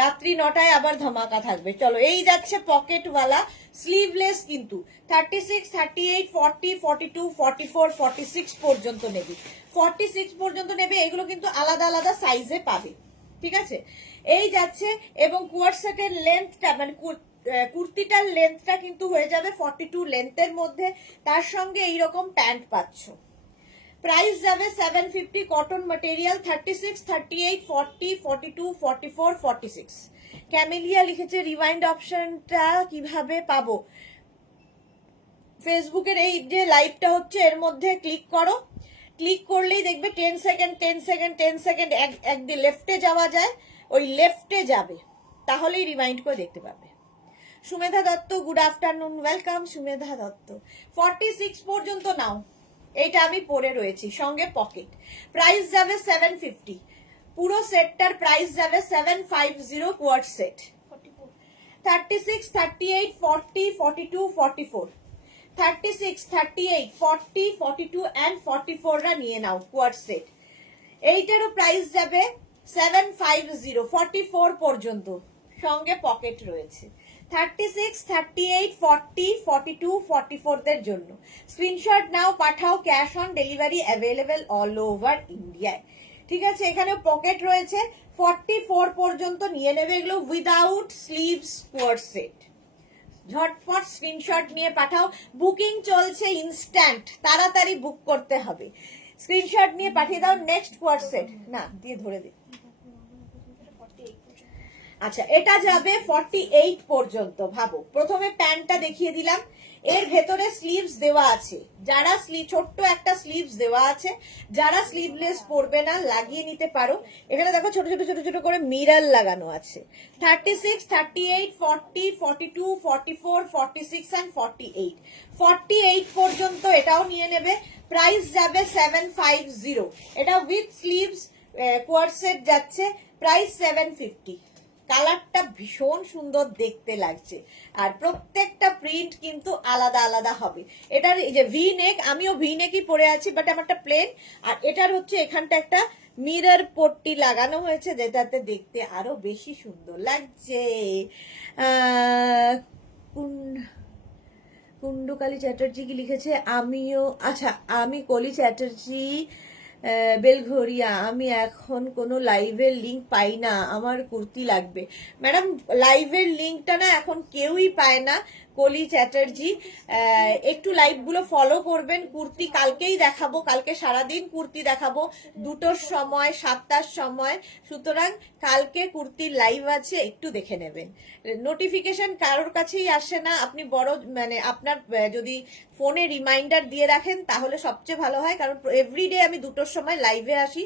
রাত্রি 9টায়, আবার ধামাকা থাকবে। চলো এই যাচ্ছে পকেটওয়ালা স্লিভলেস, কিন্তু 36, 38, 40, 42, 44, 46 পর্যন্ত নেবে। 46 পর্যন্ত নেবে, এগুলো কিন্তু আলাদা আলাদা সাইজে পাবে, ঠিক আছে? এই যাচ্ছে, এবং কোয়ার সেটের লেন্থটা, মানে কুর্তিটার লেন্থটা কিন্তু হয়ে যাবে 42 লেন্থের মধ্যে, তার সঙ্গে এইরকম প্যান্ট পাচ্ছ। প্রাইস যাবে 750, কটন ম্যাটেরিয়াল, 36, 38, 40, 42, 44, 46। ক্যামেলিয়া লিখেছে রিওয়াইন্ড অপশনটা কিভাবে পাবো? ফেসবুকের এই যে লাইভটা হচ্ছে এর মধ্যে ক্লিক করো, ক্লিক করলেই দেখবে 10 সেকেন্ড 10 সেকেন্ড 10 সেকেন্ড একদিন লেফটে যাওয়া যায়, ওই লেফটে যাবে, তাহলেই রিমাইন্ড করে দেখতে পাবে। Sumedha Dutta good afternoon, welcome Sumedha Dutta. 46 পর্যন্ত নাও, এইটা আমি পরে রয়েছি, সঙ্গে পকেট। প্রাইস যাবে 750, পুরো সেটটার প্রাইস যাবে 750 কোয়ার্ট সেট। 36, 38, 40, 42, 44, 36, 38, 40, 42 and 44 রা নিয়ে নাও কোয়ার্ট সেট। এইটারও প্রাইস যাবে 750, 44 পর্যন্ত, সঙ্গে পকেট রয়েছে। 36, 38, 40, 42, 44 দের জন্য স্ক্রিনশট নাও, পাঠাও, cash on delivery available all over ইন্ডিয়ায়, ঠিক আছে? এখানেও পকেট রয়েছে, 44 পর্যন্ত নিয়ে নেবে এগুলো উইদাউট স্লিভস কোয়ার্ট সেট। ঝটপট স্ক্রিনশট নিয়ে পাঠাও, বুকিং চলছে ইনস্ট্যান্ট, তাড়াতাড়ি বুক করতে হবে। স্ক্রিনশট নিয়ে পাঠিয়ে দাও। নেক্সট কোয়ার্ট সেট না দিয়ে ধরে দে। আচ্ছা, এটা যাবে 48 পর্যন্ত। ভাবো, প্রথমে প্যান্টটা দেখিয়ে দিলাম, এর ভেতরে স্লিভস দেওয়া আছে, যারা ছোট্ট একটা স্লিভস দেওয়া আছে, যারা স্লিভলেস পরবে না লাগিয়ে নিতে পারো। এখানে দেখো ছোট ছোট ছোট ছোট করে মিরর লাগানো আছে। 36, 38, 40, 42, 44, 46 and 48, 48 পর্যন্ত এটাও নিয়ে নেবে। প্রাইস যাবে 750, এটা উইথ স্লিভস কোয়ার্ট সেট যাচ্ছে, প্রাইস 750। কালারটা ভীষণ সুন্দর দেখতে লাগছে, আর প্রত্যেকটা প্রিন্ট কিন্তু আলাদা আলাদা হবে। এটার এই যে ভি নেক, আমিও ভি নেকই পরে আছি, বাট আমারটা প্লেন, আর এটার হচ্ছে এখানটা একটা মিরর পট্টি লাগানো হয়েছে, যেটাতে দেখতে আরো বেশি সুন্দর লাগছে। কুন্ডুকালী চ্যাটার্জি কি লিখেছে? আমিও, আচ্ছা আমি কলি চ্যাটার্জি বেলঘরিয়া, আমি এখন কোনো লাইভের লিংক পাই না, আমার কুর্তি লাগবে। ম্যাডাম লাইভের লিংকটা না এখন কেউই পায় না, কলি চ্যাটার্জি। একটু লাইভগুলো ফলো করবেন। কুর্তি কালকেই দেখাবো, কালকে সারাদিন কুর্তি দেখাবো, 2টোর সময় 7টার সময়, সুতরাং কালকে কুর্তির লাইভ আছে, একটু দেখে নেবেন। নোটিফিকেশন কারোর কাছেই আসে না, আপনি বড় মানে আপনার যদি ফোনে রিমাইন্ডার দিয়ে রাখেন তাহলে সবচেয়ে ভালো হয়, কারণ এভরিডে আমি 2টোর সময় লাইভে আসি,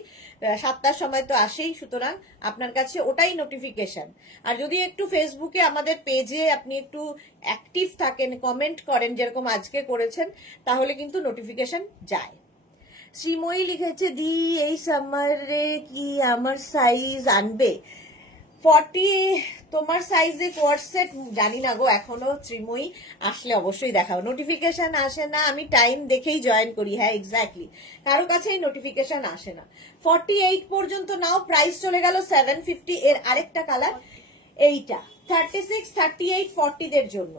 7টার সময় তো আসেই, সুতরাং আপনার কাছে ওটাই নোটিফিকেশন। আর যদি একটু ফেসবুকে আমাদের পেজে আপনি একটু অ্যাক্টিভ থাকেন, কমেন্ট করেন যেরকম আজকে করেছেন, তাহলে কিন্তু নোটিফিকেশন যায়। শ্রীময়ী লিখেছে, দি এই সামারে কি আমার সাইজ আনবে? 40 তোমার সাইজে কোয়ার্সেট জানি না গো এখনো শ্রীময়ী, আসলে অবশ্যই দেখাবো। নোটিফিকেশন আসে না, আমি টাইম দেখেই জয়েন করি। হ্যাঁ এক্স্যাক্টলি, কারো কাছেই নোটিফিকেশন আসে না। 48 পর্যন্ত নাও, প্রাইস চলে গেল 750। এর আরেকটা কালার এইটা 36, 38, 40 দের জন্য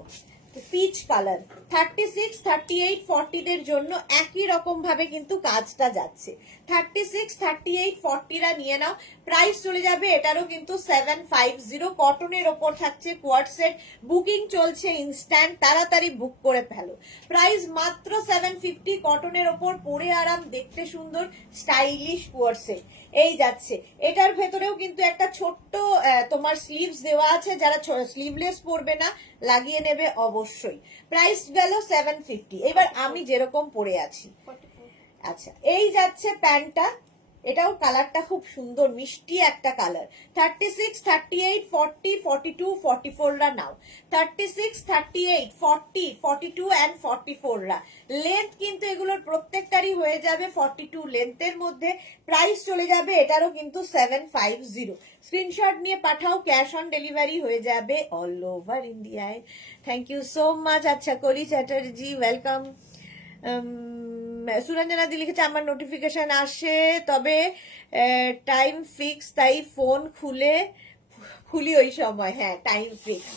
পিচ কালার, 36, 38, 40 দের জন্য একই রকম ভাবে কিন্তু কাজটা যাচ্ছে। 36, 38, 40 রা নিয়ে নাও, প্রাইস চলে যাবে এটারও কিন্তু 750। কটনের ওপর থাকছে কোয়ার্ড সেট, বুকিং চলছে ইনস্ট্যান্ট, তাড়াতাড়ি বুক করে ফেলো। প্রাইস মাত্র 750, কটনের ওপর, পরে আরাম, দেখতে সুন্দর, স্টাইলিশ কোয়ার্ড সেট। এই যাচ্ছে, এটার ভেতরেও কিন্তু একটা ছোট্ট তোমার স্লিভস দেওয়া আছে, যারা স্লিভলেস পরবে না লাগিয়ে নেবে অবশ্যই। প্রাইস গেল 750। এবার আমি যেরকম পরে আছি, 44 আচ্ছা এই যাচ্ছে প্যান্টটা, এটাও কালারটা খুব সুন্দর, মিষ্টি একটা কালার। 36, 38, 40, 42, 44 রা নাও। 36, 38, 40, 42 অ্যান্ড 44 রা। লেন্থ কিন্তু এগুলোর প্রত্যেকটারই হয়ে যাবে 42 লেন্থের মধ্যে। প্রাইস চলে যাবে এটারও কিন্তু 750। স্ক্রিনশট নিয়ে পাঠাও, ক্যাশ অন ডেলিভারি হয়ে যাবে অল ওভার ইন্ডিয়ায়। Thank you so much. আচ্ছা কলি চ্যাটার্জি ওয়েলকাম। সুরঞ্জনা দি লিখেছে, আমার নোটিফিকেশন আসে, তবে টাইম ফিক্স, তাই ফোন খুলি ওই সময়। হ্যাঁ টাইম ফিক্স।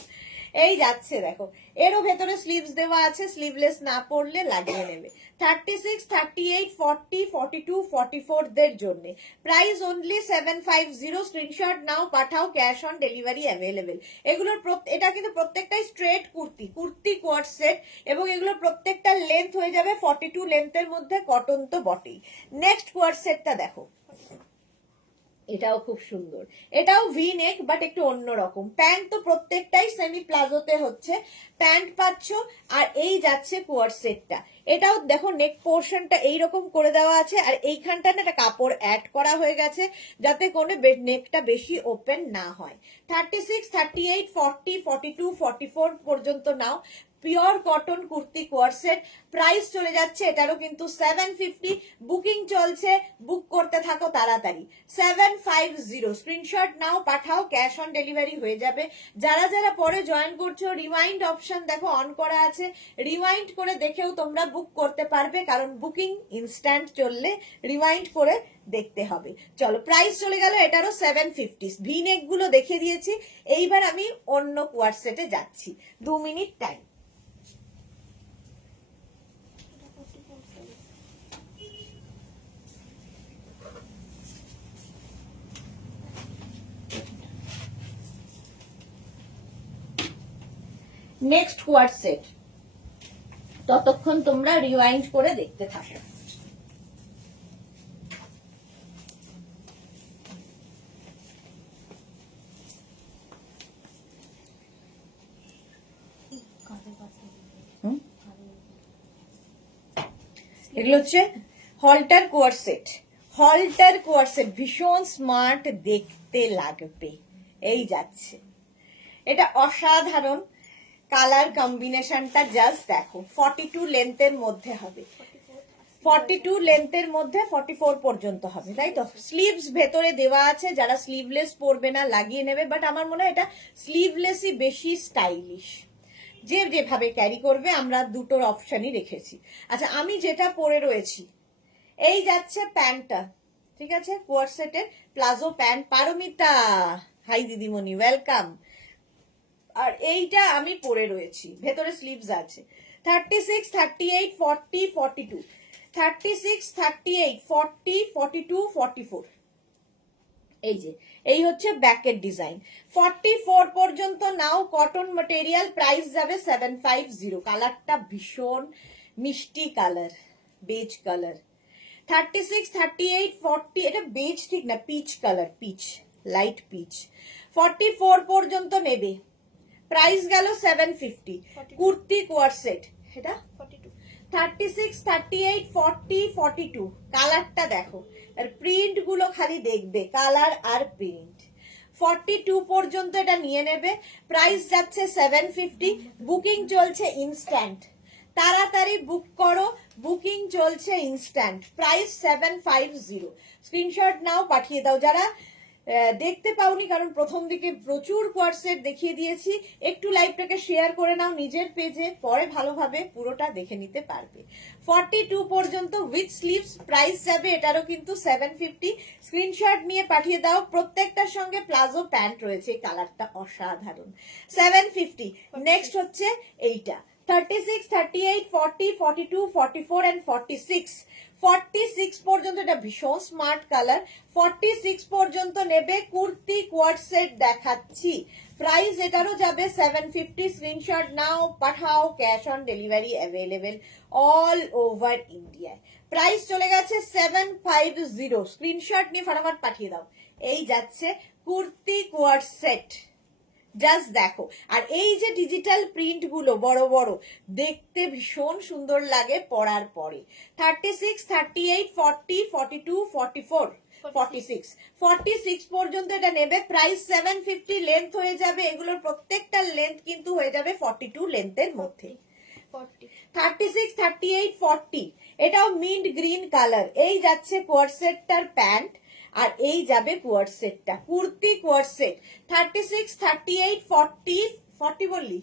এই যাচ্ছে দেখো, এরও ভেতরে স্লিভস দেওয়া আছে, স্লিভলেস না পড়লে লাগিয়ে নেবে। 36, 38, 40, 42, 44 দের জন্য প্রাইস অনলি 750। স্ক্রিনশট নাও, পাঠাও, ক্যাশ অন ডেলিভারি অ্যাভেলেবেল। এগুলোর এটা কিন্তু প্রত্যেকটাই স্ট্রেট কুর্তি কোয়ার্ড সেট, এবং এগুলোর প্রত্যেকটা লেন্থ হয়ে যাবে 42 লেন্থের মধ্যে, কটন তো বটেই। নেক্সট কোয়ার্ড সেটটা দেখো, এটাও খুব সুন্দর, এটাও ভি নেক বাট একটু অন্যরকম। প্যান্ট তো প্রত্যেকটাই সেমি প্লাজোতে হচ্ছে, প্যান্ট পাচ্ছ। আর এই যাচ্ছে কোয়ার্ড সেটটা, এটাও দেখো নেক পোর্শনটা এইরকম করে দেওয়া আছে, আর এইখানটা না একটা কাপড় অ্যাড করা হয়ে গেছে যাতে কোনো নেকটা বেশি ওপেন না হয়। 36, 38, 40, 42, 44 পর্যন্ত নাও। Pure cotton kurti coord set, price চলে যাচ্ছে এটারও কিন্তু 750। বুকিং চলছে, বুক করতে থাকো তাড়াতাড়ি। 750 স্ক্রিনশট নাও, পাঠাও, ক্যাশ অন ডেলিভারি হয়ে যাবে। যারা যারা পরে জয়েন করছো, রিমাইন্ড অপশন দেখো অন করা আছে, রিমাইন্ড করে দেখেও তোমরা বুক করতে পারবে, কারণ বুকিং ইনস্ট্যান্ট চললে রিমাইন্ড করে দেখতে হবে। চলো, প্রাইস চলে গেল এটারও 750। ভি নেক গুলো দেখে দিয়েছি, এইবার আমি অন্য কোয়ার্ড সেটে যাচ্ছি। 2 minute time. Next coord set, ততক্ষণ তোমরা রিওয়াইন্ড করে দেখতে থাকো। এগুলো হচ্ছে হলটার কোয়ার্ড সেট। হলটার কোয়ার্ড সেট ভীষণ স্মার্ট দেখতে লাগবে। এই যাচ্ছে, এটা অসাধারণ, কালার কম্বিনেশনটা জাস্ট দেখো। 42 লেন্থের মধ্যে হবে, 42 লেন্থের মধ্যে 44 পর্যন্ত হবে, তাই তো? স্লিভস ভেতরে দেওয়া আছে, যারা স্লিভলেস পরবে না লাগিয়ে নেবে, বাট আমার মনে হয় এটা স্লিভলেসই বেশি স্টাইলিশ। যে যেভাবে ক্যারি করবে, আমরা দুটোর অপশনই রেখেছি। আচ্ছা আমি যেটা পরে রয়েছি, এই যাচ্ছে প্যান্টটা, ঠিক আছে, কোয়ার্ড সেটের প্লাজো প্যান্ট। পারমিতা হাই দিদিমণি ওয়েলকাম। আর এইটা আমি পরে রয়েছি, ভেতরে স্লিভস আছে। 36, 38, 40, 42, 36, 38, 40, 42, 44। এই যে এই হচ্ছে ব্যাকের ডিজাইন। 44 পর্যন্ত নাও, কটন ম্যাটেরিয়াল, প্রাইস যাবে 750। কালারটা ভীষণ মিষ্টি কালার, বেজ কালার। 36, 38, 40, এটা বেজ ঠিক না, peach colour, peach, light peach. 44 পর্যন্ত নেবে, প্রাইস গেল 750। কুর্তি কোয়ার সেট, এটা 42 36, 38, 40, 42। কালারটা দেখো, আর প্রিন্ট গুলো খালি দেখবে, কালার আর প্রিন্ট। 42 পর্যন্ত এটা নিয়ে নেবে, প্রাইস যাচ্ছে 750। বুকিং চলছে ইনস্ট্যান্ট, তাড়াতাড়ি বুক করো, বুকিং চলছে ইনস্ট্যান্ট, প্রাইস 750। স্ক্রিনশট নাও, পাঠিয়ে দাও। যারা দেখতে পাওনি, কারণ প্রথম দিকে প্রচুর কোয়ার্সেট দেখিয়ে দিয়েছি, একটু লাইভটাকে শেয়ার করে নাও নিজের পেজে, পরে ভালোভাবে পুরোটা দেখে নিতে পারবে। 42 পর্যন্ত উইথ স্লিভস, প্রাইস যাবে এটারও কিন্তু 750। স্ক্রিনশট নিয়ে পাঠিয়ে দাও। প্রত্যেকটার সঙ্গে প্লাজো প্যান্ট রয়েছে, এই কালারটা অসাধারণ। 750। নেক্সট হচ্ছে এইটা 36, 38, 40, 42, 44 and 46। 46 পর্যন্ত, এটা ভীষণ স্মার্ট কালার। 46 পর্যন্ত নেবে, কুর্তি কোয়াড সেট দেখাচ্ছি, প্রাইস এটারও যাবে 750। স্ক্রিনশট নাও, পাঠাও, cash on delivery available all over ইন্ডিয়ায়। প্রাইস চলে গেছে 750। স্ক্রিনশট নিয়ে ফটাফট পাঠিয়ে দাও। এই যাচ্ছে কুর্তি কোয়াড সেট, জাস্ট দেখো। আর এই যে ডিজিটাল প্রিন্ট গুলো বড় বড়, দেখতে ভীষণ সুন্দর লাগে পরার পরে। 36, 38, 40, 42, 44, 46। 46 পর্যন্ত এটা নেবে, প্রাইস 750। লেন্থ হয়ে যাবে, এগুলোর প্রত্যেকটা লেন্থ কিন্তু হয়ে যাবে 42 লেন্থের মধ্যে। 36, 38, 40, এটাও মিন্ট গ্রিন কালার। এই যাচ্ছে কোয়াড সেটটার প্যান্ট, আর এই যাবে কোয়াড সেটটা, কুর্তি কোয়াড সেট। 36, 38, 40, 40 বললি,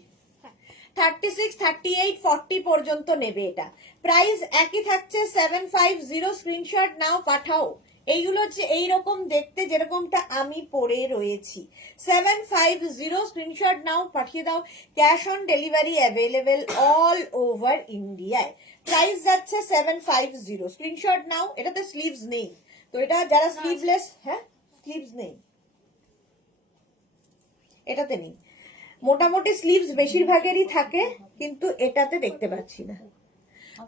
36, 38, 40 পর্যন্ত নেবে এটা, প্রাইস একই থাকছে 750। স্ক্রিনশট নাও, পাঠাও। এইগুলো হচ্ছে এইরকম দেখতে, যেরকমটা আমি পরে রয়েছি। 750। স্ক্রিনশট নাও, পাঠিয়ে দাও। Cash on delivery available all over ইন্ডিয়ায়। প্রাইস যাচ্ছে 750। স্ক্রিনশট নাও। এটাতে স্লিভস নেই, তো এটা যারা স্লিভলেস, হ্যাঁ স্লিভস নেই, এটাতে নেই। মোটামুটি স্লিভস বেশিরভাগেরই থাকে, কিন্তু এটাতে দেখতে পাচ্ছি না,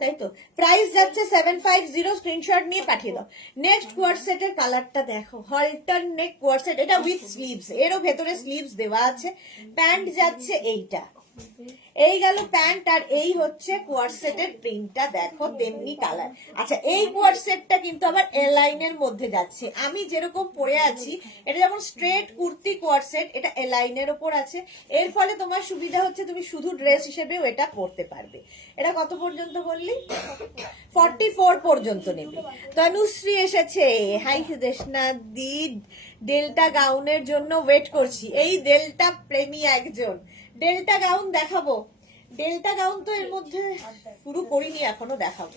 তাই তো। প্রাইস যাচ্ছে 750। স্ক্রিনশট নিয়ে পাঠিয়ে দাও। নেক্সট কোয়ার্ড সেটের কালারটা দেখো, হলটার নেক কোয়ার্ড সেট, এটা উইথ স্লিভস, এরও ভেতরে স্লিভস দেওয়া আছে। প্যান্ট যাচ্ছে এইটা, এই গেল প্যান্ট, আর এই হচ্ছে কোয়ার্ড সেটের প্রিন্টটা দেখো, তেমনি কালার। আচ্ছা, এই কোয়ার্ড সেটটা কিন্তু আবার এলাইনের মধ্যে যাচ্ছে, আমি যেরকম পরে আছি, এটা যেমন স্ট্রেট কুর্তি কোয়ার্ড সেট, এটা এলাইনের ওপর আছে। এর ফলে তোমার সুবিধা হচ্ছে, তুমি শুধু ড্রেস হিসেবেও এটা পরতে পারবে। এটা কত পর্যন্ত বললি? 44 পর্যন্ত নেবে। তনুশ্রী এসেছে, হাই সুদেশনা দি, ডেল্টা গাউনের জন্য ওয়েট করছি। এই ডেল্টা প্রেমী একজন, ডেল্টা গাউন দেখাবো। ডেল্টা গাউন তো এর মধ্যে শুরু করিনি এখনো, দেখাবো।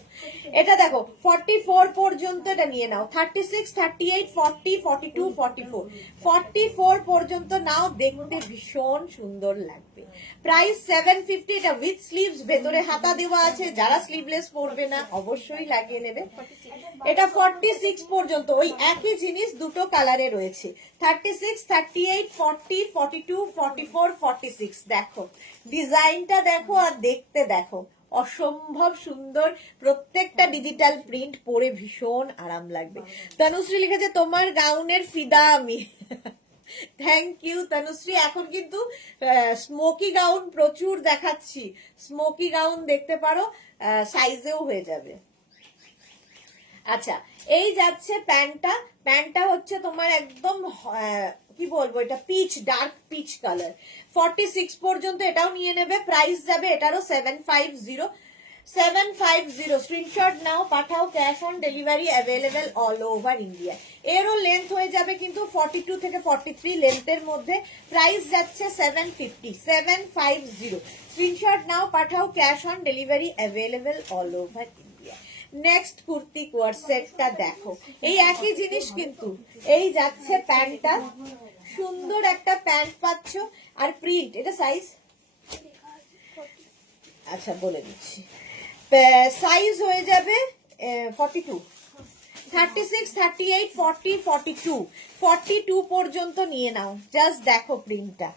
এটা দেখো 44 পর্যন্ত এটা নিয়ে নাও। 36, 38, 40, 42, 44, 44 পর্যন্ত নাও, দেখতে ভীষণ সুন্দর লাগবে। প্রাইস 750। এটা উইথ স্লিভস, ভেতরে হাতা দেওয়া আছে, যারা স্লিভলেস পরবে না অবশ্যই লাগিয়ে নেবে। এটা 46 পর্যন্ত, ওই একই জিনিস দুটো কালারে রয়েছে। 36, 38, 40, 42, 44, 46। দেখো ডিজাইনটা দেখো, আর দেখতে দেখো, অসম্ভব সুন্দর। প্রত্যেকটা ডিজিটাল প্রিন্ট পরে ভীষণ আরাম লাগবে। তনুশ্রী লিখেছে, তোমার গাউনের ফিদা আমি। Thank you Tanushree. এখন কিন্তু স্মোকি গাউন প্রচুর দেখাচ্ছি, স্মোকি গাউন দেখতে পারো, সাইজেও হয়ে যাবে। আচ্ছা, এই যাচ্ছে প্যান্টটা, প্যান্টটা হচ্ছে তোমার একদম কি বলবো, এটা পিচ, ডার্ক পিচ কালার। 46 পর্যন্ত এটাও নিয়ে নেবে, প্রাইস যাবে এটারও 750। 750। স্ক্রিনশট নাও, পাঠাও, cash on delivery available all over India. এরও লেন্থ হয়ে যাবে কিন্তু 42 থেকে 43 লেন্থের মধ্যে। প্রাইস যাচ্ছে 750। 750। স্ক্রিনশট নাও, পাঠাও, cash on delivery available all over India. Next kurti coord সেটটা দেখো, এই একই জিনিস কিন্তু। এই যাচ্ছে প্যান্টটা, সুন্দর একটা প্যান্ট পাচ্ছ, আর প্রিন্ট, এটা সাইজ, আচ্ছা বলে দিচ্ছি, সাইজ হয়ে যাবে 42। 36, 38, 40, 42, 42 পর্যন্ত নিয়ে নাও। জাস্ট দেখো প্রিন্টটা,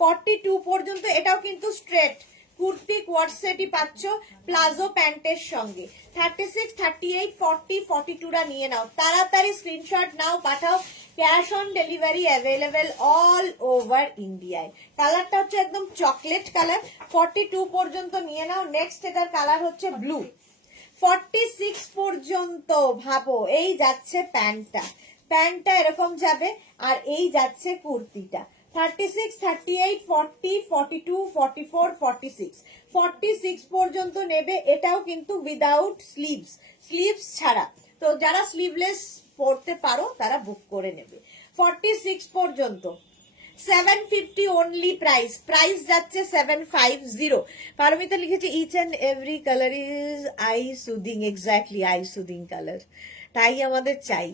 42 পর্যন্ত। এটাও কিন্তু স্ট্রেট কুর্তি কোয়ার্ড সেটই পাচ্ছ প্লাজো প্যান্টের সঙ্গে। 36, 38, 40, 42 রা নিয়ে নাও, তাড়াতাড়ি স্ক্রিনশট নাও, পাঠাও। Cash on delivery available all over ইন্ডিয়ায়। কালারটা হচ্ছে একদম চকলেট কালার। 42 পর্যন্ত নিয়ে নাও। নেক্সট এটার কালার হচ্ছে ব্লু। 46 পর্যন্ত ভাবো, এই যাচ্ছে প্যান্টটা, প্যান্টটা এরকম যাবে, আর এই যাচ্ছে কুর্তিটা। 36, 38, 40, 42, 44, 46, 46 পর্যন্ত নেবে। এটাও কিন্তু উইদাউট স্লিভস, স্লিভস ছাড়া। তো যারা স্লিভলেস পরতে পারো তারা বুক করে নেবে। 46 পর্যন্ত 750 অনলি প্রাইস, প্রাইস যাচ্ছে 750। পারমিতা লিখেছে each and every colour is eye soothing, exactly eye soothing colour, তাই আমাদের চাই।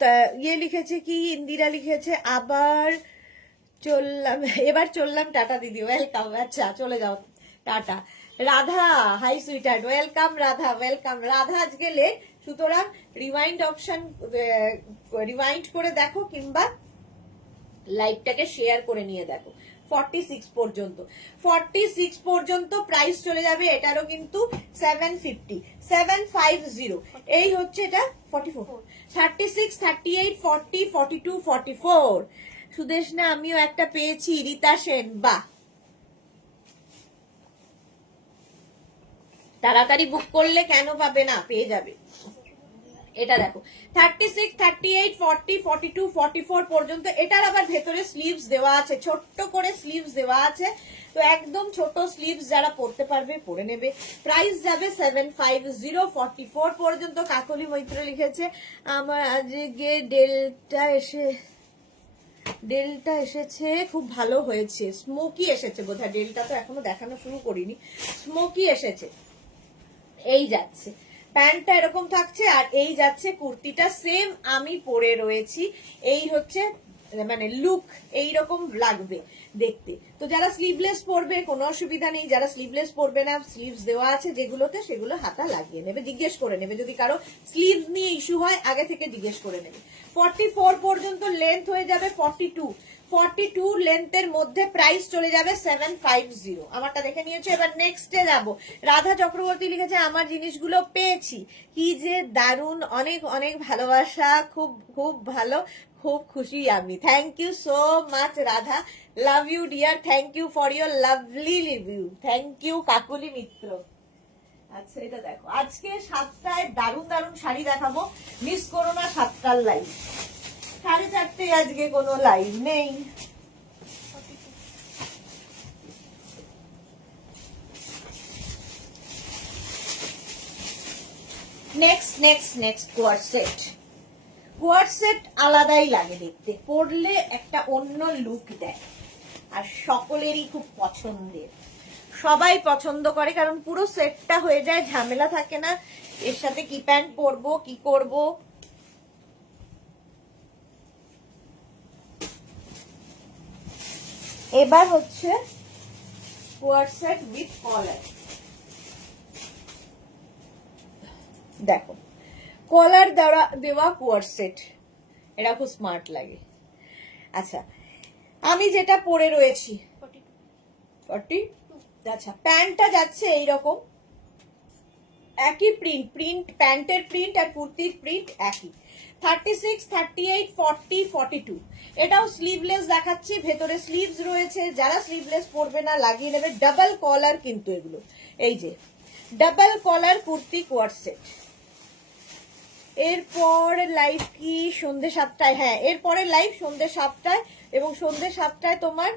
তা ইয়ে লিখেছে কি, ইন্দিরা লিখেছে আবার চললাম, এবার চললাম টাটা দিদি, ওয়েলকাম। আচ্ছা চলে যাও tata. Radha hi sweetheart, welcome Radha, welcome. Radha আজকে লেট, সুতরাং রিমাইন্ড অপশন রিমাইন্ড করে দেখো, কিংবা লাইভটাকে শেয়ার করে নিয়ে দেখো। 46 পর্যন্ত, 46 পর্যন্ত প্রাইস চলে যাবে। এটারও কিন্তু 750, 750। এই হচ্ছে এটা 44, 36, 38, 40, 42, 44। সুদেশ না, আমিও একটা পেয়েছি, রীতা সেন, বাহ। তাড়াতাড়ি বুক করলে কেন পাবে না, পেয়ে যাবে। এটা দেখো 36, 38, 40, 42, 44 পর্যন্ত। এটার আবার ভেতরে স্লিভস দেওয়া আছে, ছোট্ট করে স্লিভস দেওয়া আছে। তো একদম ছোট স্লিভস যারা পরতে পারবে পরে নেবে। প্রাইস যাবে 750, 44 পর্যন্ত। কাকলি মৈত্র লিখেছে আমার আজকে ডেলটা এসেছে, খুব ভালো হয়েছে। স্মোকি এসেছে বোধহয়, ডেলটা তো এখনো দেখানো শুরু করিনি। স্মোকি এসেছে। এই যাচ্ছে প্যান্টটা এরকম থাকছে, আর এই যাচ্ছে কুর্তিটা, সেম আমি পরে রয়েছি। এই হচ্ছে মানে লুক, এইরকম লাগবে দেখতে। তো যারা স্লিভলেস পরবে কোনো অসুবিধা নেই, যারা স্লিভলেস পরবে না, স্লিভস দেওয়া আছে যেগুলোতে, সেগুলো হাতা লাগিয়ে নেবে, জিজ্ঞেস করে নেবে। যদি কারো স্লিভ নিয়ে ইস্যু হয় আগে থেকে জিজ্ঞেস করে নেবে। 44 পর্যন্ত লেন্থ হয়ে যাবে 42, 42 লেন্থের মধ্যে প্রাইস চলে যাবে 750। আমারটা দেখে নিয়েছো, এবার নেক্সটে যাবো। রাধা চক্রবর্তী লিখেছে আমার জিনিসগুলো পেয়েছি, কি যে দারুণ, অনেক অনেক ভালোবাসা, খুব খুব ভালো, খুব খুশি আমি। Thank you so much Radha, love you dear, thank you for your lovely review, thank you Kakuli Mitra. আচ্ছা এটা দেখো, আজকে 7টায় দারুণ দারুণ শাড়ি দেখাবো, মিস করো না 7টার লাইভ। 4:30 আজকে কোনো লাইভ নেই। Next coord set. Coord set আলাদাই লাগে দেখতে, পরলে একটা অন্য লুক দেয়, আর সকলেরই খুব পছন্দের, সবাই পছন্দ করে, কারণ পুরো সেটটা হয়ে যায়, ঝামেলা থাকে না এর সাথে কি প্যান্ট পরবো কি করব। এবার হচ্ছে কোয়ার্ড সেট উইথ কলার। দেখো কলার দেওয়া কোয়ার্ড সেট, এটা খুব স্মার্ট লাগে। আচ্ছা আমি যেটা পরে রয়েছি 40, আচ্ছা প্যান্টটা যাচ্ছে এইরকম, একই প্রিন্ট, প্যান্টের প্রিন্ট আর কুর্তির প্রিন্ট একই। 36, 38, 40, 42। এটাও স্লিভলেস দেখাচ্ছি, ভেতরে স্লিভস রয়েছে, যারা স্লিভলেস পরবে না লাগিয়ে নেবে। ডাবল কলার কিন্তু এগুলো, এই যে ডাবল কলার কুর্তি কোয়ার্ড সেট। এরপর লাইভ কি সন্ধ্যে 7টায়? হ্যাঁ এরপরে লাইভ সন্ধ্যে 7টায়, এবং সন্ধ্যে 7টায় তোমার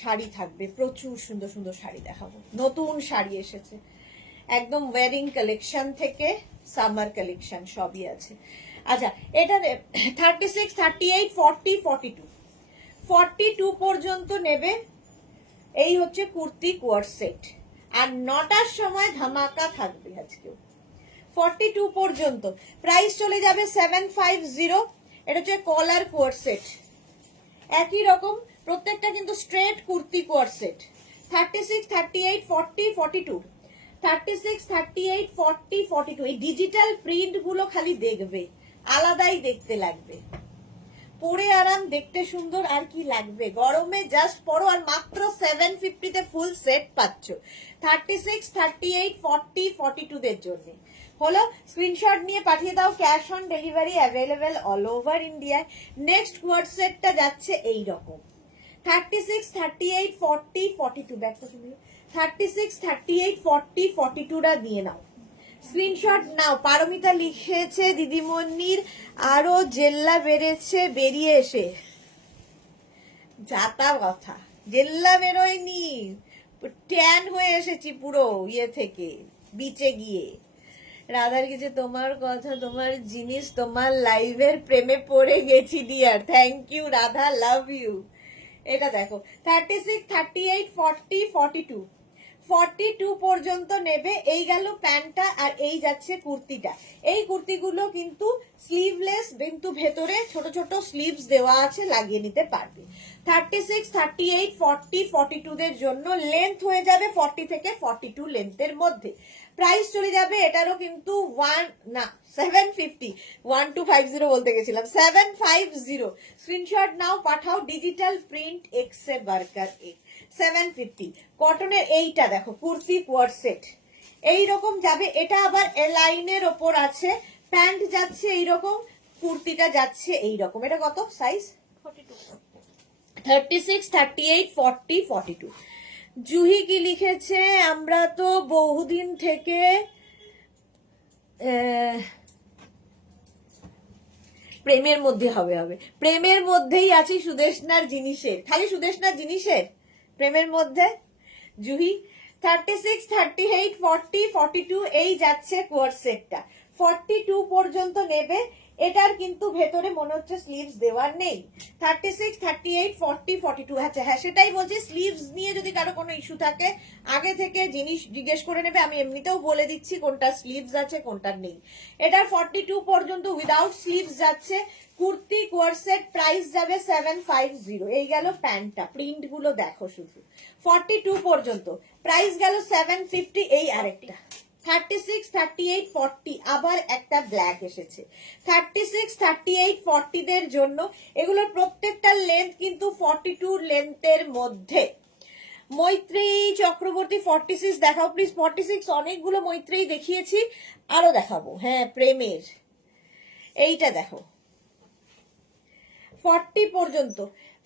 শাড়ি থাকবে, প্রচুর সুন্দর সুন্দর শাড়ি দেখাবো। নতুন শাড়ি এসেছে একদম, ওয়েডিং কালেকশন থেকে সামার কালেকশন সবই আছে। আচ্ছা এটা 36, 38, 40, 42, 42 পর্যন্ত নেবে। এই হচ্ছে কুর্তি কোয়ার্ড সেট, আর 9টার সময় ধামাকা থাকবে আজকেও। 42 পর্যন্ত প্রাইস চলে যাবে 750। এটা হচ্ছে কলার কোয়ার্ড সেট, একই রকম প্রত্যেকটা কিন্তু স্ট্রেট কুর্তি কোয়ার্ড সেট। 36, 38, 40, 42, 36, 38, 40, 42 এই ডিজিটাল প্রিন্ট গুলো খালি দেখবে, আলাদাই দেখতে লাগবে। পরে আরাম, দেখতে সুন্দর, আর কি লাগবে। গরমে জাস্ট পরো, আর মাত্র 750 তে ফুল সেট পাচ্ছ 36, 38, 40, 42 দের জন্য। হলো, স্ক্রিনশট নিয়ে পাঠিয়ে দাও। Cash on delivery available all over ইন্ডিয়ায়। নেক্সট কোয়ার্ড সেটটা যাচ্ছে এই রকম 36, 38, 40, 42 ব্যাক করতে 36, 38, 40, 42 টা দিয়ে নাও। স্ক্রিনশট নাও। পারমিতা লিখেছে দিদিমণির আরো জেল্লা বেড়েছে বেরিয়ে এসে। যাতা কথা, জেল্লা বেরোয়নি, ট্যান হয়ে এসেছি পুরো ইয়ে থেকে, বিচে গিয়ে। রাধার কিছু তোমার কথা, তোমার জিনিস, তোমার লাইভের প্রেমে পড়ে গেছি dear. Thank you Radha, love you. এটা দেখো 36, 38, 40, 42 42 পর্যন্ত নেবে। এই গেল প্যান্টটা, আর এই যাচ্ছে কুর্তিটা। এই কুর্তিগুলো কিন্তু স্লিভলেস, কিন্তু ভেতরে ছোট ছোট স্লিভস দেওয়া আছে, লাগিয়ে নিতে পারবে। 36, 38, 40, 42 দের জন্য লেন্থ হয়ে যাবে 40 থেকে 42 লেন্থের মধ্যে। প্রাইস চলে যাবে এটারও কিন্তু 750, 1250 বলতে গেছিলাম, 750। স্ক্রিনশট নাও, পাঠাও। ডিজিটাল প্রিন্ট এক্সে বার্কার 750। কটনের এইটা দেখো, কুর্তি কোয়ার্ড সেট এইরকম যাবে। এটা আবার এলাইনের ওপর আছে, প্যান্ট যাচ্ছে এইরকম, কুর্তিটা যাচ্ছে এইরকম। এটা কত সাইজ? 42, 36, 38, 40, 42। জুহি কি লিখেছে, আমরা তো বহুদিন থেকে প্রেমের মধ্যে হবে প্রেমের মধ্যেই আছি সুদেশনার জিনিসের, খালি সুদেশনার জিনিসের প্রেমের মধ্যে। জুহি 36, 38, 40, 42 এই যাচ্ছে কোয়ার্ড সেটটা। 42 পর্যন্ত নেবে। এটার কিন্তু ভেতরে মনে হচ্ছে স্লিভস দেওয়ার নেই। 36, 38, 40, 42। আচ্ছা হ্যাঁ, সেটাই বলছি, স্লিভস নিয়ে যদি কারো কোনো ইস্যু থাকে আগে থেকে জিনিস জিজ্ঞেস করে নেবে। আমি এমনিতেও বলে দিচ্ছি কোনটা স্লিভস আছে কোনটা নেই। এটার 42 পর্যন্ত উইদাউট স্লিভস যাচ্ছে কুর্তি কোয়ার্ড সেট। প্রাইস যাবে 750। এই গেল প্যান্টটা, প্রিন্ট গুলো দেখো শুধু। 42 পর্যন্ত প্রাইস গেল 750। এই আরেকটা 36, 38, 40 আবার একটা ব্ল্যাক এসেছে। 36, 38, 40 দের জন্য এগুলোর প্রত্যেকটার লেন্থ কিন্তু 42 লেন্থের মধ্যে। মৈত্রী চক্রবর্তী 46 দেখাও প্লিজ। 46 অনেকগুলো মৈত্রী দেখিয়েছি, আরো দেখাবো। হ্যাঁ, প্রেমের এইটা দেখো 40 পর্যন্ত।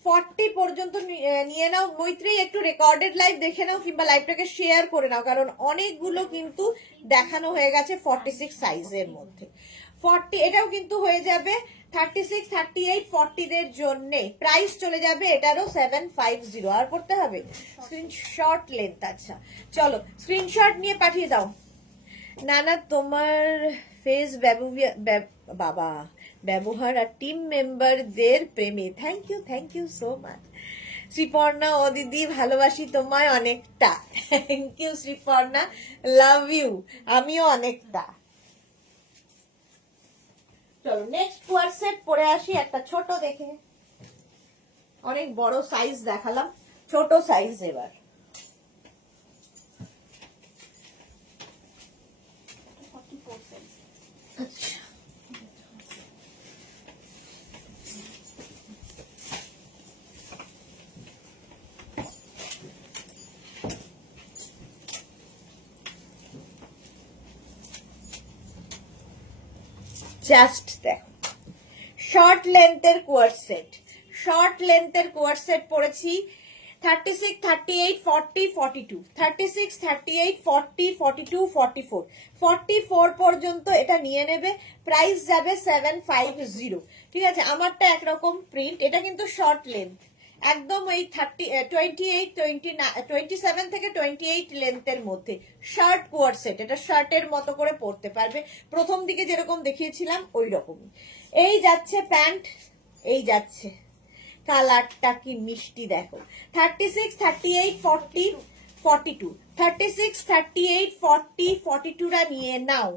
40 পর্যন্ত নিয়ে নাও মৈত্রী। একটু রেকর্ডেড লাইভ দেখে নাও, কিংবা লাইভটাকে শেয়ার করে নাও, কারণ অনেকগুলো কিন্তু দেখানো হয়ে গেছে 46 সাইজের মধ্যে। 40 এটাও কিন্তু হয়ে যাবে 36, 38, 40 দের জন্য। প্রাইস চলে যাবে এটারও 750। আর পড়তে হবে স্ক্রিনশট লেন্থ। আচ্ছা চলো, স্ক্রিনশট নিয়ে পাঠিয়ে দাও। না না, তোমার ফেস বাবা ব্যবহার আর টিম মেম্বারদের প্রেমে। Thank you so much Sriparna. ও দিদি ভালোবাসি তোমায় অনেকটা। Thank you Sriparna, love you. আমিও অনেকটা। চলো নেক্সট কোয়ার্ড সেট পরে আসি, একটা ছোট দেখে। অনেক বড় সাইজ দেখালাম, ছোট সাইজ এবার। 44 সাইজ। আচ্ছা জাস্ট দেখো, শর্ট লেন্থের কোয়ার্ড সেট। শর্ট লেন্থের কোয়ার্ড সেট পড়েছি 36, 38, 40, 42। 36, 38, 40, 42, 44। 44 পর্যন্ত এটা নিয়ে নেবে। প্রাইস যাবে 750। ঠিক আছে, আমারটা একরকম প্রিন্ট, এটা কিন্তু শর্ট লেন্থ, একদম ওই 27 থেকে 28 লেন্থের মধ্যে। শার্ট কোয়ার্ড সেট, এটা শার্টের মতো করে পরতে পারবে, প্রথম দিকে যেরকম দেখিয়েছিলাম ওই রকমই। এই যাচ্ছে প্যান্ট, এই যাচ্ছে, কালারটা কি মিষ্টি দেখো। 36, 38, 40, 42। 36, 38, 40, 42 টা নিয়ে নাও।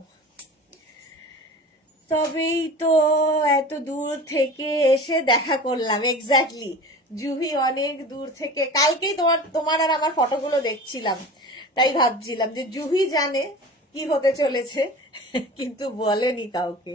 তবেই তো এত দূর থেকে এসে দেখা করলাম। এক্স্যাক্টলি জুহি, অনেক দূর থেকে। কালকেই তোমার আর আমার ফটোগুলো দেখছিলাম, তাই ভাবছিলাম যে জুহি জানে কি হতে চলেছে, কিন্তু বলেনি কাউকে।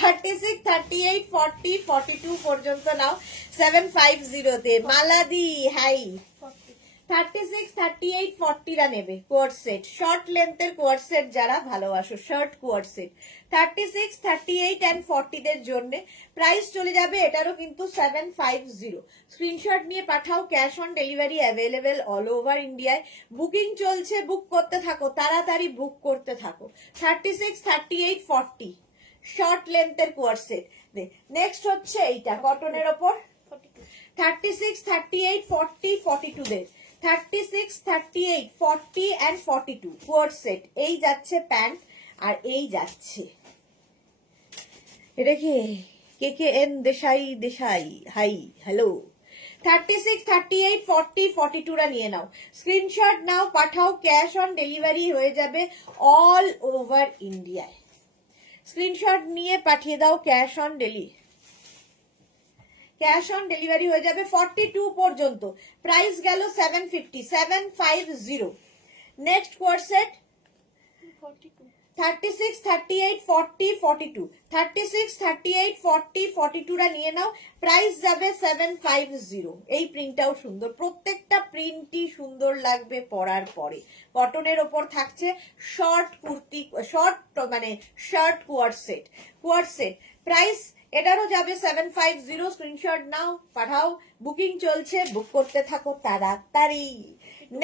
36, 38, 40, 42 পর্যন্ত নাও 750 মালাদি হাই। 40 36, 38, 40 রা নেবে কোয়ার্ড সেট, শর্ট লেন্থের কোয়ার্ড সেট যারা ভালোবাসো, শার্ট কোয়ার্ড সেট 36, 38 এন্ড 40 দের জন্য প্রাইস চলে যাবে এটারও কিন্তু 750। স্ক্রিনশট নিয়ে পাঠাও, cash on delivery available all over ইন্ডিয়ায়। বুকিং চলছে, বুক করতে থাকো, তাড়াতাড়ি বুক করতে থাকো। 36, 38, 40 শর্ট লেন্থের কোয়ার্ড সেট। নেক্সট হচ্ছে এইটা কটনের ওপর 42 36, 38, 40, 42 দের 36, 38, 40 and 42 কোয়ার্ড সেট। এই যাচ্ছে প্যান্ট আর এই যাচ্ছে এটা কি K N Desai Desai hi hello. 36, 38, 40, 42 রা নিয়ে নাও, স্ক্রিনশট নাও, পাঠাও, ক্যাশ অন ডেলিভারি হয়ে যাবে অল ওভার ইন্ডিয়ায়। স্ক্রিনশট নিয়ে পাঠিয়ে দাও, ক্যাশ অন ডেলিভারি হয়ে যাবে 42 পর্যন্ত। প্রাইস গেল 750, 750। নেক্সট কোয়ার্ড সেট 42 36, 38, 40, 42 36, 38, 40, 42 রা নিয়ে নাও, প্রাইস যাবে 750। এই প্রিন্টটাও সুন্দর, প্রত্যেকটা প্রিন্টই সুন্দর লাগবে পরার পরে। কটনের ওপর থাকছে শর্ট কুর্তি, শর্ট মানে শার্ট কোয়ার্ড সেট। প্রাইস এটারও যাবে 750। স্ক্রিনশট নাও, পাঠাও, বুকিং চলছে, বুক করতে থাকো তাড়াতাড়ি।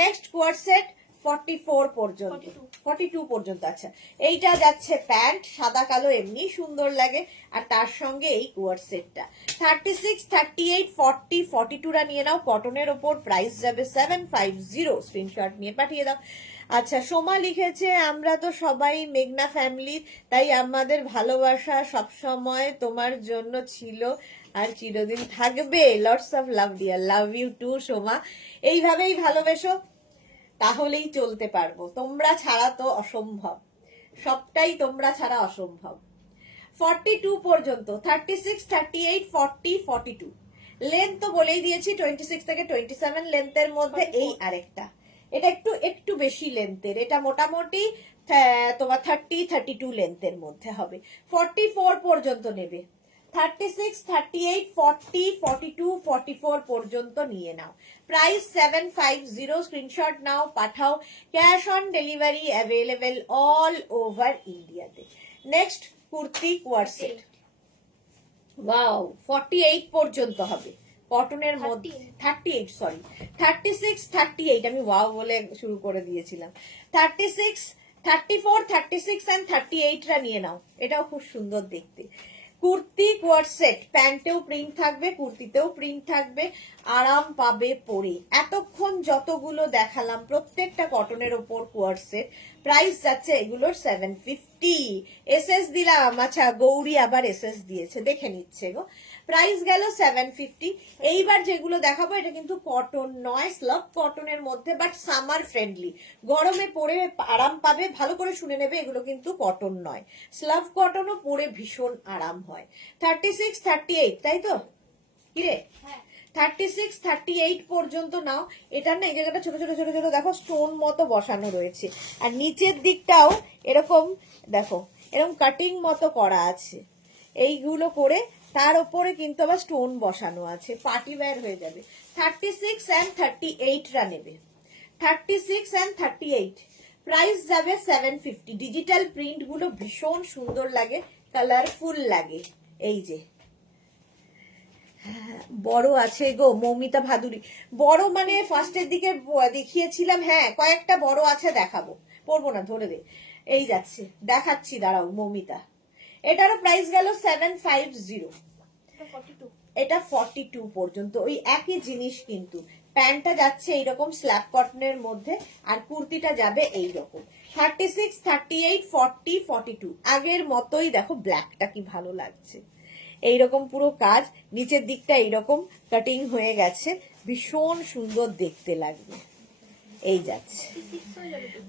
নেক্সট কোয়ার্ড সেট 44 পর্যন্ত, 42 পর্যন্ত। আচ্ছা, এইটা যাচ্ছে প্যান্ট, সাদা কালো এমনি সুন্দর লাগে, আর তার সঙ্গে এই কোয়ার্ড সেটটা 36, 38, 40, 42 রা নিয়ে নাও, কটনের ওপর প্রাইস যাবে 750। স্ক্রিনশট নিয়ে পাঠিয়ে দাও। আচ্ছা, সোমা লিখেছে আমরা তো সবাই মেঘনা ফ্যামিলি, তাই আমাদের ভালোবাসা সব সময় তোমার জন্য ছিল আর চিরদিন থাকবে। Lots of love dear, love you too Soma. এইভাবেই ভালোবেসো, তাহলেই চলতে পারবো। তোমরা ছাড়া তো অসম্ভব, সবটাই তোমরা ছাড়া অসম্ভব। 42 পর্যন্ত 36, 38, 40, 42 লেন্থ তো বলেই দিয়েছি 26 থেকে 27 লেন্থের মধ্যে। এই আরেকটা, এটা একটু বেশি লেন্থের, এটা মোটামুটি তোমার 30, 32 লেন্থের মধ্যে হবে। 44 পর্যন্ত নেবে, 36, 38, 40, 42, 44 পর্যন্ত নিয়ে নাও, প্রাইস 750। স্ক্রিনশট নাও, পাঠাও, cash on delivery available all over ইন্ডিয়াতে। Next kurti coord set, wow 48 পর্যন্ত হবে কটনের মধ্যে। 38 সরি 36, 38 আমি ওয়াও বলে শুরু করে দিয়েছিলাম। 36, 34, 36 এন্ড 38 রা নিয়ে নাও, এটাও খুব সুন্দর দেখতে। কুর্তি কোয়ার্ড সেট, প্যান্টেও প্রিন্ট থাকবে, কুর্তিতেও প্রিন্ট থাকবে, আরাম পাবে পরে। এতক্ষণ যতগুলো দেখালাম প্রত্যেকটা কটনের ওপর কোয়ার্ড সেট, প্রাইস যাচ্ছে এগুলোর 750। এসএস দিলাম, আচ্ছা গৌরী আবার এসএস দিয়েছে, দেখে নিচ্ছে গো। প্রাইস গেল 750। এইবার যেগুলো দেখাবো এটা কিন্তু কটন নয়, স্লাব কটনের মধ্যে, বাট সামার ফ্রেন্ডলি, গরমে পরে আরাম পাবে। ভালো করে শুনে নেবে, এগুলো কিন্তু কটন নয়, স্লাব কটনও পরে ভীষণ আরাম হয়। 36, 38 তাই তো কিরে? 36, 38 পর্যন্ত নাও। এটা না এই জায়গাটা ছোট ছোট ছোট ছোট দেখো স্টোন মতো বসানো রয়েছে, আর নিচের দিকটাও এরকম দেখো, এরকম কাটিং মতো করা আছে। এইগুলো করে তার উপরে কিন্তু আবার স্টোন বসানো আছে, পার্টি ওয়্যার হয়ে যাবে। 36 and 38 রা নেবে, 36 and 38 প্রাইস যাবে 750। ডিজিটাল প্রিন্ট গুলো ভীষণ সুন্দর লাগে, কালারফুল লাগে। এই যে বড় আছে গো মৌমিতা ভাদুরী, বড় মানে ফার্স্টের দিকে দেখিয়েছিলাম, হ্যাঁ কয়েকটা বড় আছে, দেখাবো, পড়বো না, ধরে দে। এই যাচ্ছে, দেখাচ্ছি, দাঁড়াও মৌমিতা। এটারও প্রাইস গেল 750। এটা 42 পর্যন্ত, ওই একই জিনিস কিন্তু। প্যান্টটা যাচ্ছে এইরকম স্ল্যাব কটনের মধ্যে, আর কুর্তিটা যাবে এইরকম। 36, 38, 40, 42 আগের মতোই। দেখো ব্ল্যাকটা কি ভালো লাগছে, এইরকম পুরো কাজ, নিচের দিকটা এইরকম কাটিং হয়ে গেছে, ভীষণ সুন্দর দেখতে লাগবে। এই যাচ্ছে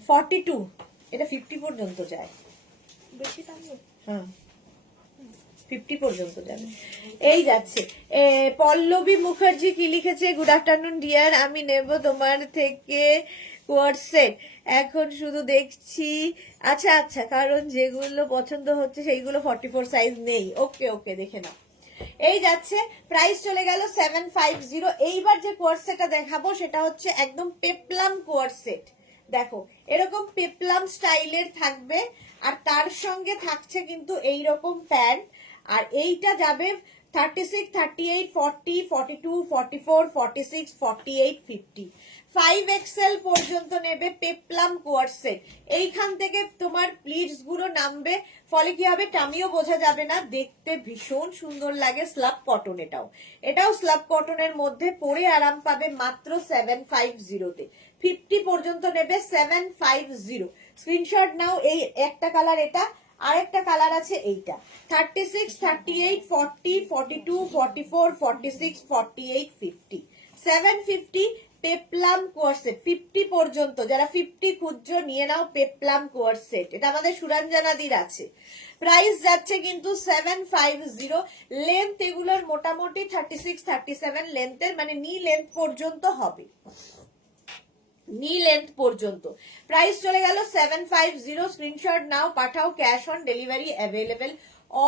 42, এটা 50 পর্যন্ত যায়, বেশি দাম নেই। হ্যাঁ 50 পর্যন্ত যাবে। এই যাচ্ছে পল্লবী মুখার্জি কি লিখেছে, গুড আফটারনুন ডিয়ার, আমি নেব তোমার থেকে কোয়ার্ড সেট এখন শুধু দেখছি। আচ্ছা আচ্ছা, কারণ যেগুলো পছন্দ হচ্ছে সেইগুলো 44 সাইজ নেই। ওকে ওকে, দেখে নাও। এই যাচ্ছে, প্রাইস চলে গেল 750। এইবার যে কোয়ার্ড সেটটা দেখাবো সেটা হচ্ছে একদম পেপলাম কোয়ার্ড সেট। দেখো এরকম পেপলাম স্টাইলের থাকবে, আর তার সঙ্গে থাকছে কিন্তু এইরকম প্যান্ট। আর এইটা যাবে 36, 38, 40, 42, 44, 46, 48, 50, 5XL পর্যন্ত নেবে পেপলাম কোয়ার্ড সেট। এইখান থেকে তোমার প্লিটস গুলো নামবে, ফলে কি হবে, টামিও বোঝা যাবে না, দেখতে ভীষণ সুন্দর লাগে। স্লাব কটন, এটাও স্লাব কটনের মধ্যে, পরে আরাম পাবে মাত্র 750-তে। 50 পর্যন্ত নেবে 750। স্ক্রিনশট নাও। এই একটা কালার এটা, আরেকটা কালার আছে এইটা। 36, 38, 40, 42, 44, 46, 48, 50, 750 পেপলাম কোয়ার্ড সেট। 50 পর্যন্ত যারা 50 খুঁজছো নিয়ে নাও পেপলাম কোয়ার্ড সেট। এটা আমাদের সুরঞ্জনাদির আছে। প্রাইস যাচ্ছে কিন্তু 750। লেন্থ এগুলোর মোটামুটি 36, 37 লেন্থের, মানে নি লেন্থ পর্যন্ত হবে, নি লেন্থ পর্যন্ত। প্রাইস চলে গেল 750। স্ক্রিনশট নাও, পাঠাও। Cash on delivery available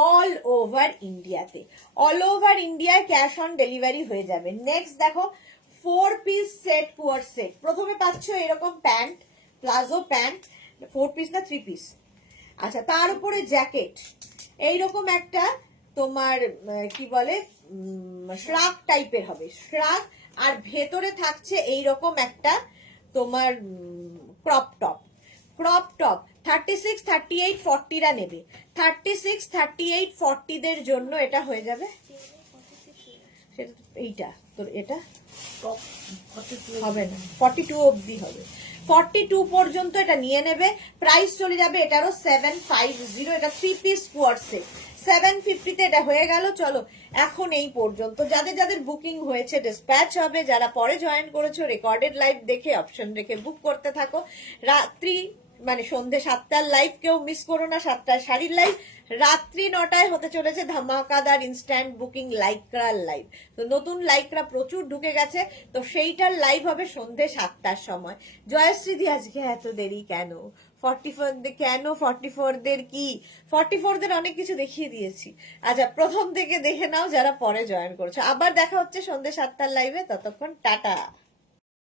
all over ইন্ডিয়াতে। অল ওভার ইন্ডিয়ায় ক্যাশ অন ডেলিভারি হয়ে যাবে। নেক্সট দেখো 4 পিস সেট কোয়ার্ড সেট। প্রথমে পাচ্ছ এরকম প্যান্ট, প্লাজো প্যান্ট, 4 পিস না 3 পিস। আচ্ছা, তার উপরে জ্যাকেট, এইরকম একটা তোমার কি বলে শ্রাগ টাইপের হবে, শ্রাগ। আর ভেতরে থাকছে এইরকম একটা তোমার ক্রপ টপ। ক্রপ টপ 36, 38, 40রা নেবে। 36, 38, 40দের জন্য এটা হয়ে যাবে। এইটা তোর এটা হবে না, 42 অবধি হবে। 42 পর্যন্ত এটা নিয়ে নেবে। প্রাইস চলে যাবে এটারও 750। এটা 3 পিস কোয়ার্ড সেট। 750-তে এটা হয়ে গেল। চলো এখন এই পর্যন্ত। যাদের যাদের বুকিং হয়েছে ডিসপ্যাচ হবে, যারা পরে জয়েন করেছো রেকর্ডেড লাইভ দেখে অপশন রেখে বুক করতে থাকো। রাত্রি মানে সন্ধ্যে 7টার লাইভ কেউ মিস করো না, 7টায় শাড়ির লাইভ। রাত্রি 9টায় হতে চলেছে ধামাকাদার ইনস্ট্যান্ট বুকিং লাইক্রার লাইভ। তো নতুন লাইক্রা প্রচুর ঢুকে গেছে, তো সেইটার লাইভ হবে সন্ধ্যে 7টার সময়। জয়শ্রীদি আজকে এত দেরি কেন? 44 কেন? 44দের কি? 44দের অনেক কিছু দেখিয়ে দিয়েছি। আচ্ছা, প্রথম থেকে দেখে নাও যারা পরে জয়েন করছো। আবার দেখা হচ্ছে সন্ধ্যে 7টার লাইভে। ততক্ষণ টাটা।